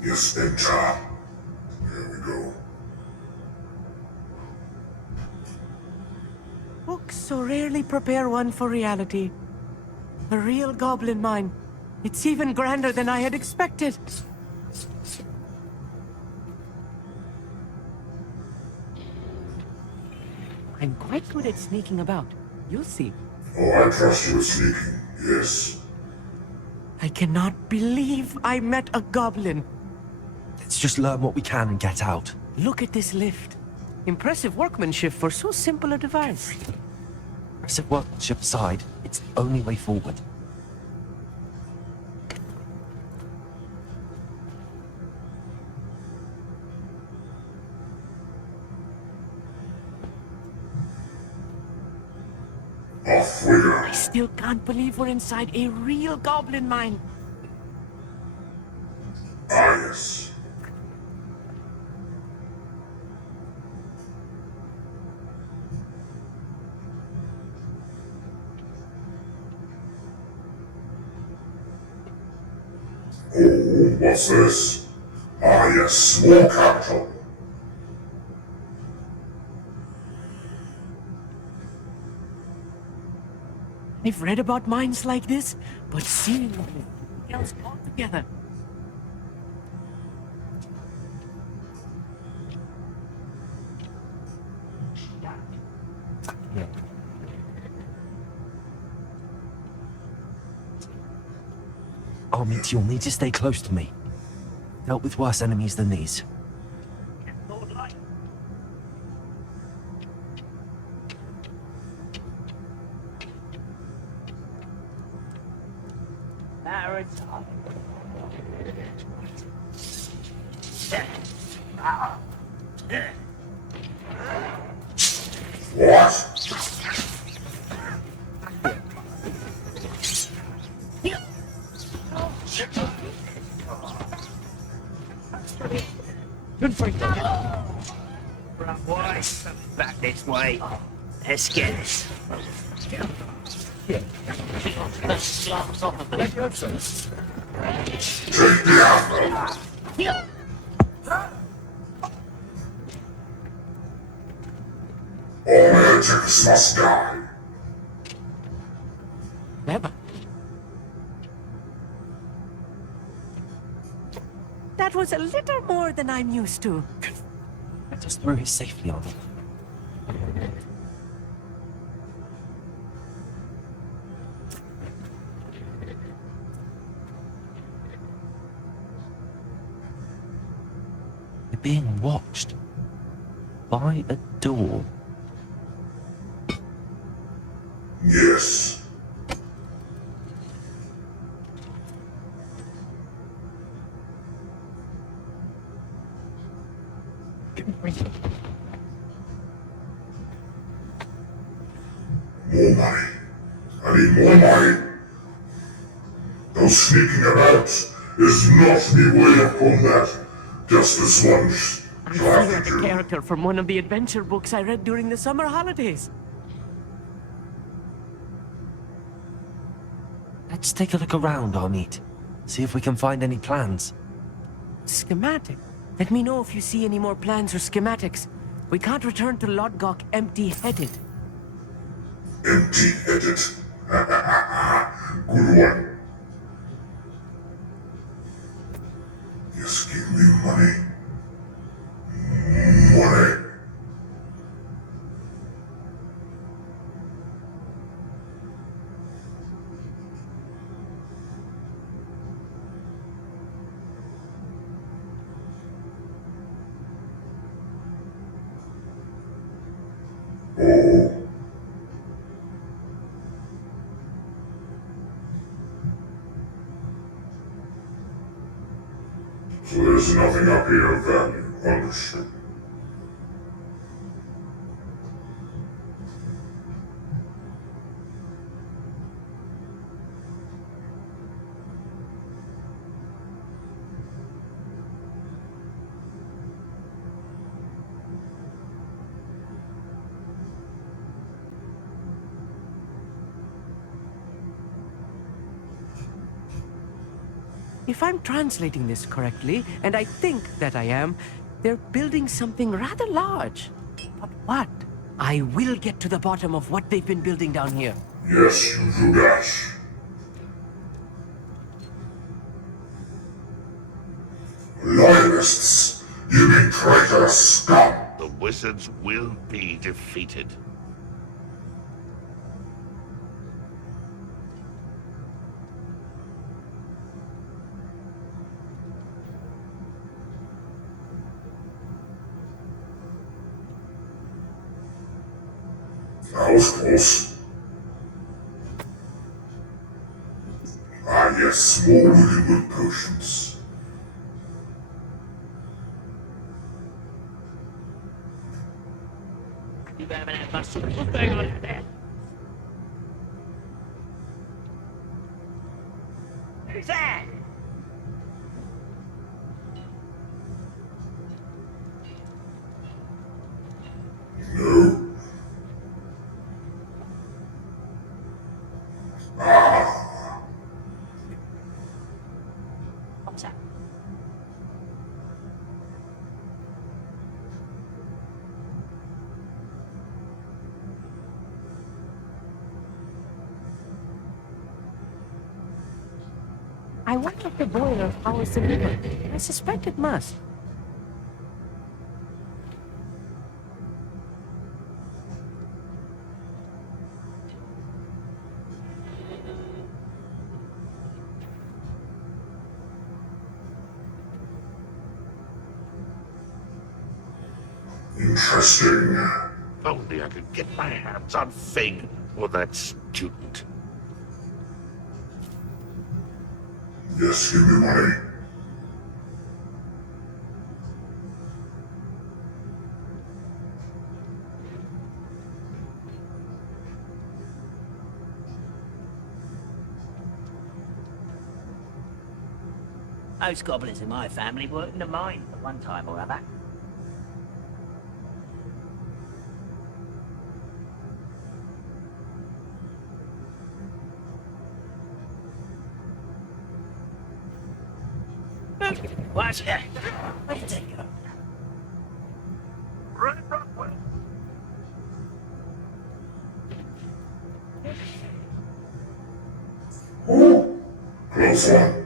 Yes, enter. There we go. Books so rarely prepare one for reality. A real goblin mine. It's even grander than I had expected. I'm quite good at sneaking about. You'll see. Oh, I trust you with sneaking, yes. I cannot believe I met a goblin. Let's just learn what we can and get out. Look at this lift. Impressive workmanship for so simple a device. Impressive workmanship aside, it's the only way forward. Off we go. I still can't believe we're inside a real goblin mine. Ah, yes. Oh, what's this? Ah, yes, more capital. I've read about mines like this, but seeing something else altogether. Armit, you'll need to stay close to me. Dealt with worse enemies than these. What? Good for you. Right, boy. Back this way. Let's get this. Take the apple. All heretics must die. Never. That was a little more than I'm used to. Let us throw his safely on. They're being watched by a door. Yes. More money. I need more money. No sneaking about is not the way of combat. Just as one I feel like a character from one of the adventure books I read during the summer holidays. Let's take a look around, Armit. See if we can find any plans. Schematic. Let me know if you see any more plans or schematics. We can't return to Lodgok empty-headed. Empty-headed. Good one. Just give me money. Money. Oh. So there's nothing up here of value, understood. If I'm translating this correctly, and I think that I am, they're building something rather large. But what? I will get to the bottom of what they've been building down here. Yes, you do that. Loyalists, you mean traitorous scum. The wizards will be defeated. That was close. Ah, yes, small liquid potions. You haven't had much. What's going on out there? Who's that? No. Ah. What's that? I wonder if the boiler powers the lever. I suspect it must. Interesting. Only I could get my hands on Fig or that student. Yes, give me money. Most goblins in my family worked in a mine at one time or other. What's that? Where did they go? Red Rockwell. Ooh, close one.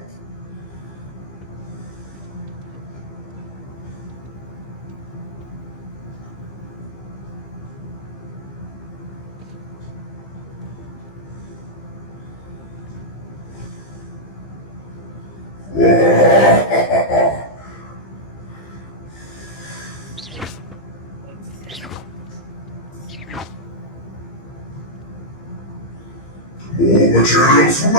More materials for me.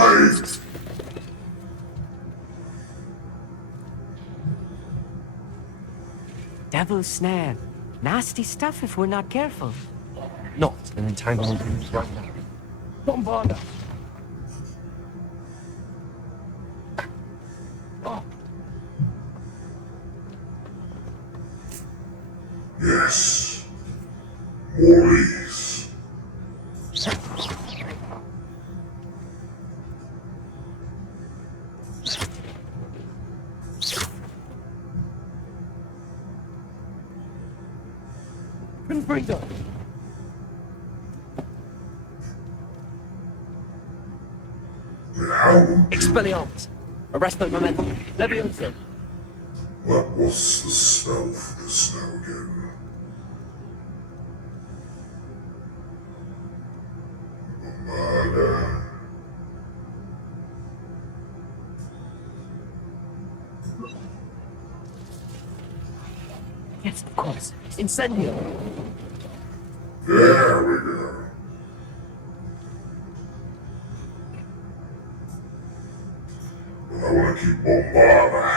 Devil's snare. Nasty stuff if we're not careful. Not an entanglement right now. Bombarder! Yes. More ease. Confringo! Expelliarmus! Arresto momentum! Leviosa! What was the spell for this now again? Murder. Yes, of course. Incendio! There we go. But I want to keep bombarding.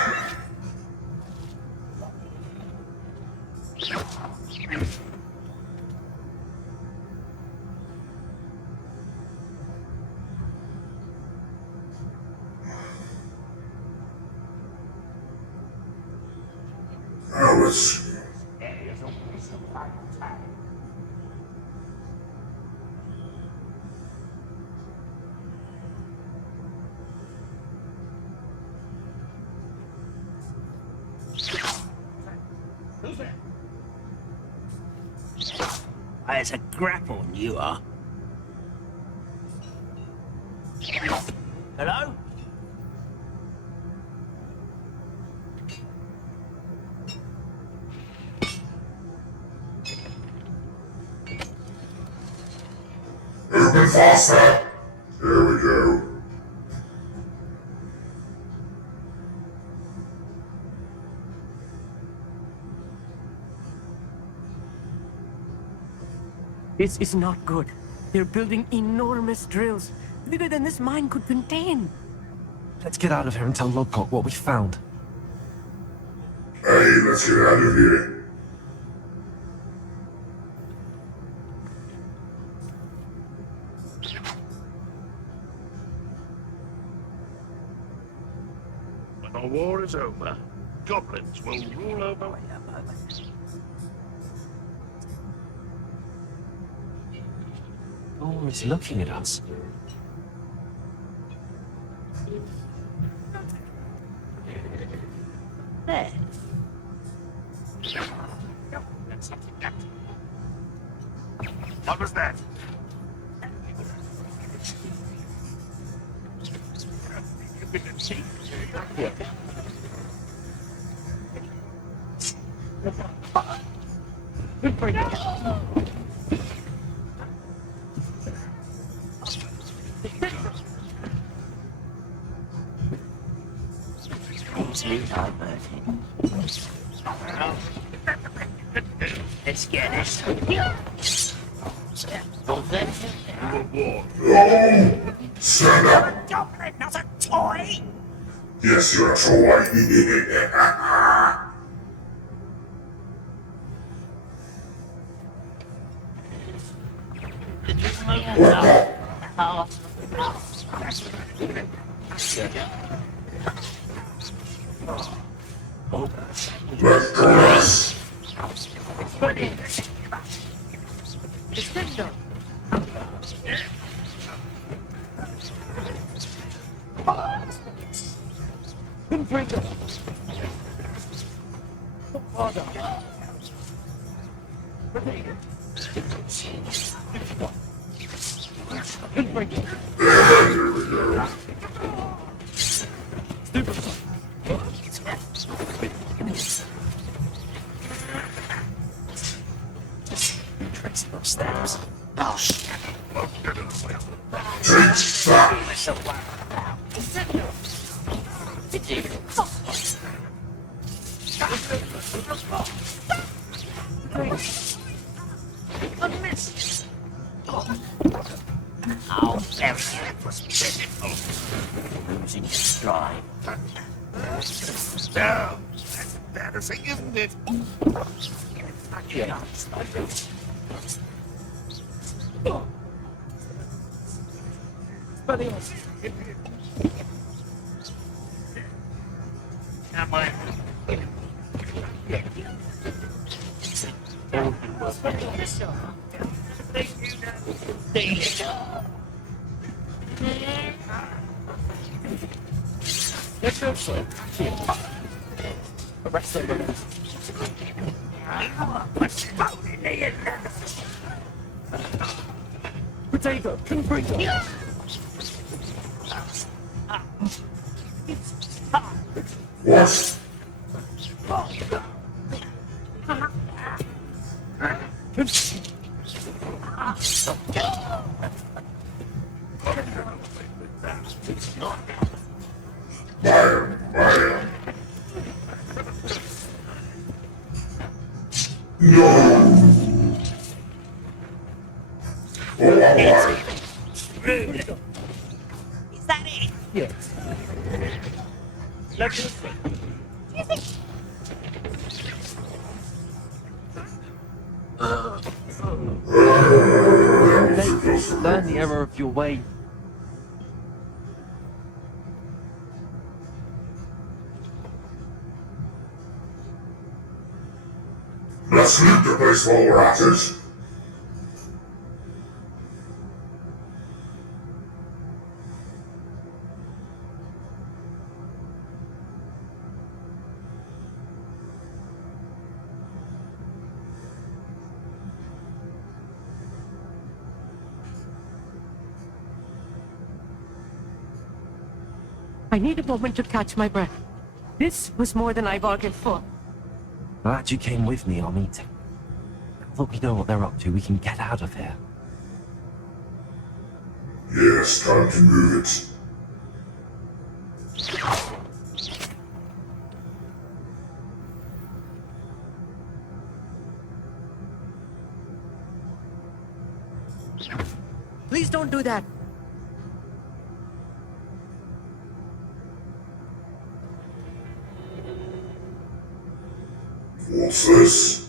Now let's see. There's a grapple, you are. Hello? Open faster! There we go. This is not good. They're building enormous drills, bigger than this mine could contain. Let's get out of here and tell Lodcock what we found. Hey, let's get out of here. When the war is over, goblins will rule over. Oh, he's looking at us. There. What was that? Easily diverted. Let's get this. No! Stand up! Goblin, not a toy! Yes, you're a toy. Let's do this! Here we go. Trace those steps. Oh, shit. Take that! Oh, very good. Was pitiful. Losing your stride. No, that's embarrassing, isn't it? Come on. Arrest them. Potato, confringo. What? No! Is that it? Yes. Let's just see. Do you think... Learn the error of your way. Let's loot the place while we're at it. I need a moment to catch my breath. This was more than I bargained for. Glad you came with me, Amit. Now that we know what they're up to, we can get out of here. Yes, time to move it. Please don't do that. What's this?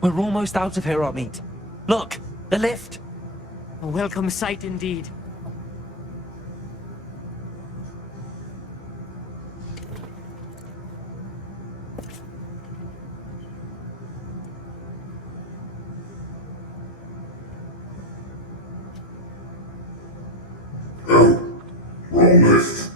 We're almost out of here, Amit. Look, the lift. A welcome sight indeed. Wrong lift.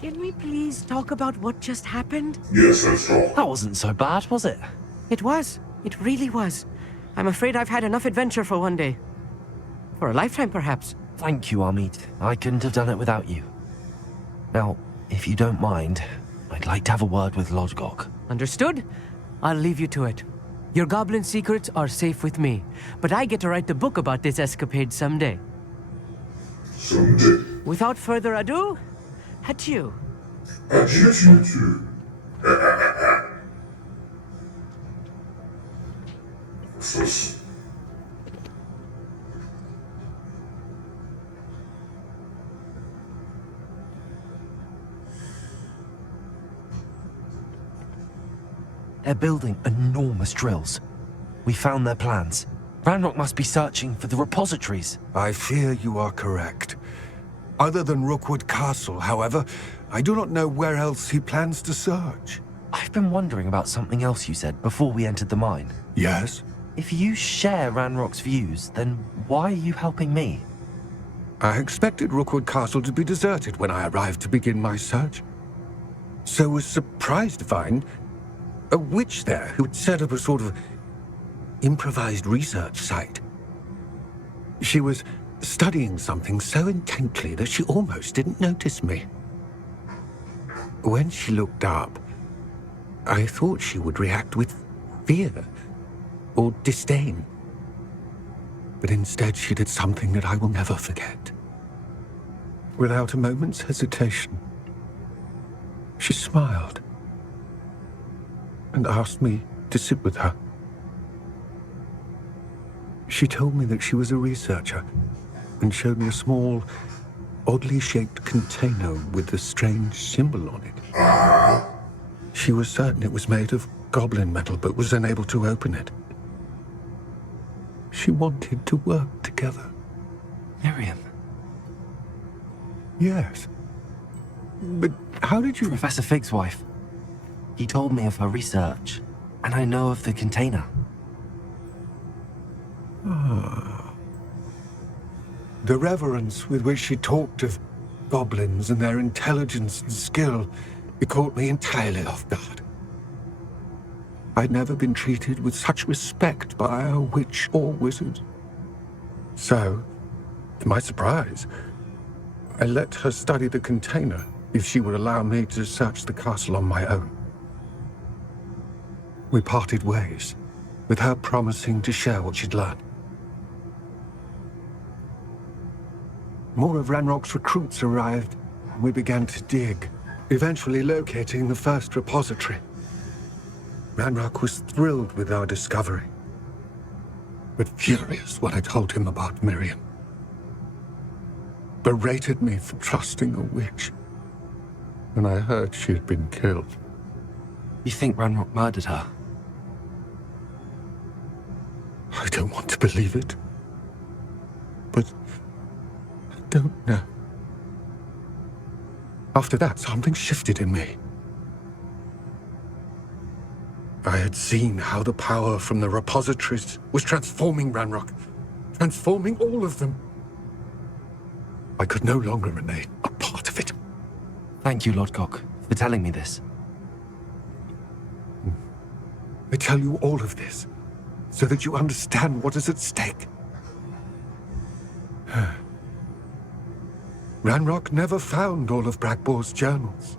Can we please talk about what just happened? Yes, let's talk. That wasn't so bad, was it? It was. It really was. I'm afraid I've had enough adventure for one day. For a lifetime, perhaps. Thank you, Amit. I couldn't have done it without you. Now, if you don't mind, I'd like to have a word with Lodgok. Understood? I'll leave you to it. Your goblin secrets are safe with me, but I get to write the book about this escapade someday. Someday. Without further ado, adieu. Adieu to you too. What's this? They're building enormous drills. We found their plans. Ranrock must be searching for the repositories. I fear you are correct. Other than Rookwood Castle, however, I do not know where else he plans to search. I've been wondering about something else you said before we entered the mine. Yes? If you share Ranrock's views, then why are you helping me? I expected Rookwood Castle to be deserted when I arrived to begin my search. So was surprised to find a witch there who had set up a sort of improvised research site. She was studying something so intently that she almost didn't notice me. When she looked up, I thought she would react with fear or disdain. But instead she did something that I will never forget. Without a moment's hesitation, she smiled and asked me to sit with her. She told me that she was a researcher and showed me a small, oddly shaped container with a strange symbol on it. She was certain it was made of goblin metal, but was unable to open it. She wanted to work together. Miriam. Yes. But how did you... Professor Fig's wife. He told me of her research, and I know of the container. The reverence with which she talked of goblins and their intelligence and skill, it caught me entirely off guard. I'd never been treated with such respect by a witch or wizard. So, to my surprise, I let her study the container if she would allow me to search the castle on my own. We parted ways, with her promising to share what she'd learned. More of Ranrock's recruits arrived, and we began to dig, eventually locating the first repository. Ranrock was thrilled with our discovery, but furious when I told him about Miriam. Berated me for trusting a witch when I heard she had been killed. You think Ranrock murdered her? I don't want to believe it, but I don't know. After that, something shifted in me. I had seen how the power from the repositories was transforming Ranrock, transforming all of them. I could no longer remain a part of it. Thank you, Lodgok, for telling me this. I tell you all of this so that you understand what is at stake. Ranrock never found all of Bragbor's journals,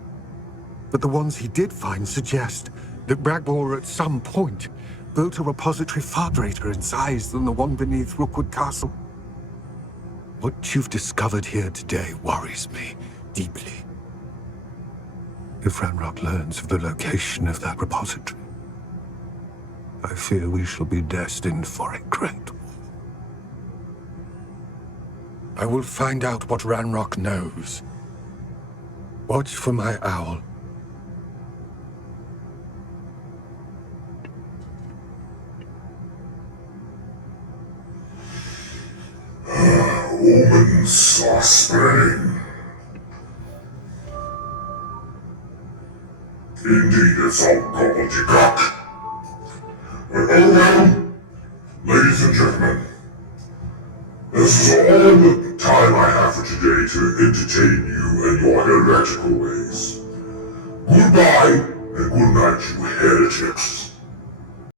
but the ones he did find suggest that Bragbor at some point built a repository far greater in size than the one beneath Rookwood Castle. What you've discovered here today worries me deeply. If Ranrock learns of the location of that repository, I fear we shall be destined for a great war. I will find out what Ranrock knows. Watch for my owl. Omens are spreading. Indeed, it's all gobbledygook. But oh well, ladies and gentlemen, this is all the time I have for today to entertain you and your heretical ways. Goodbye, and good night, you heretics.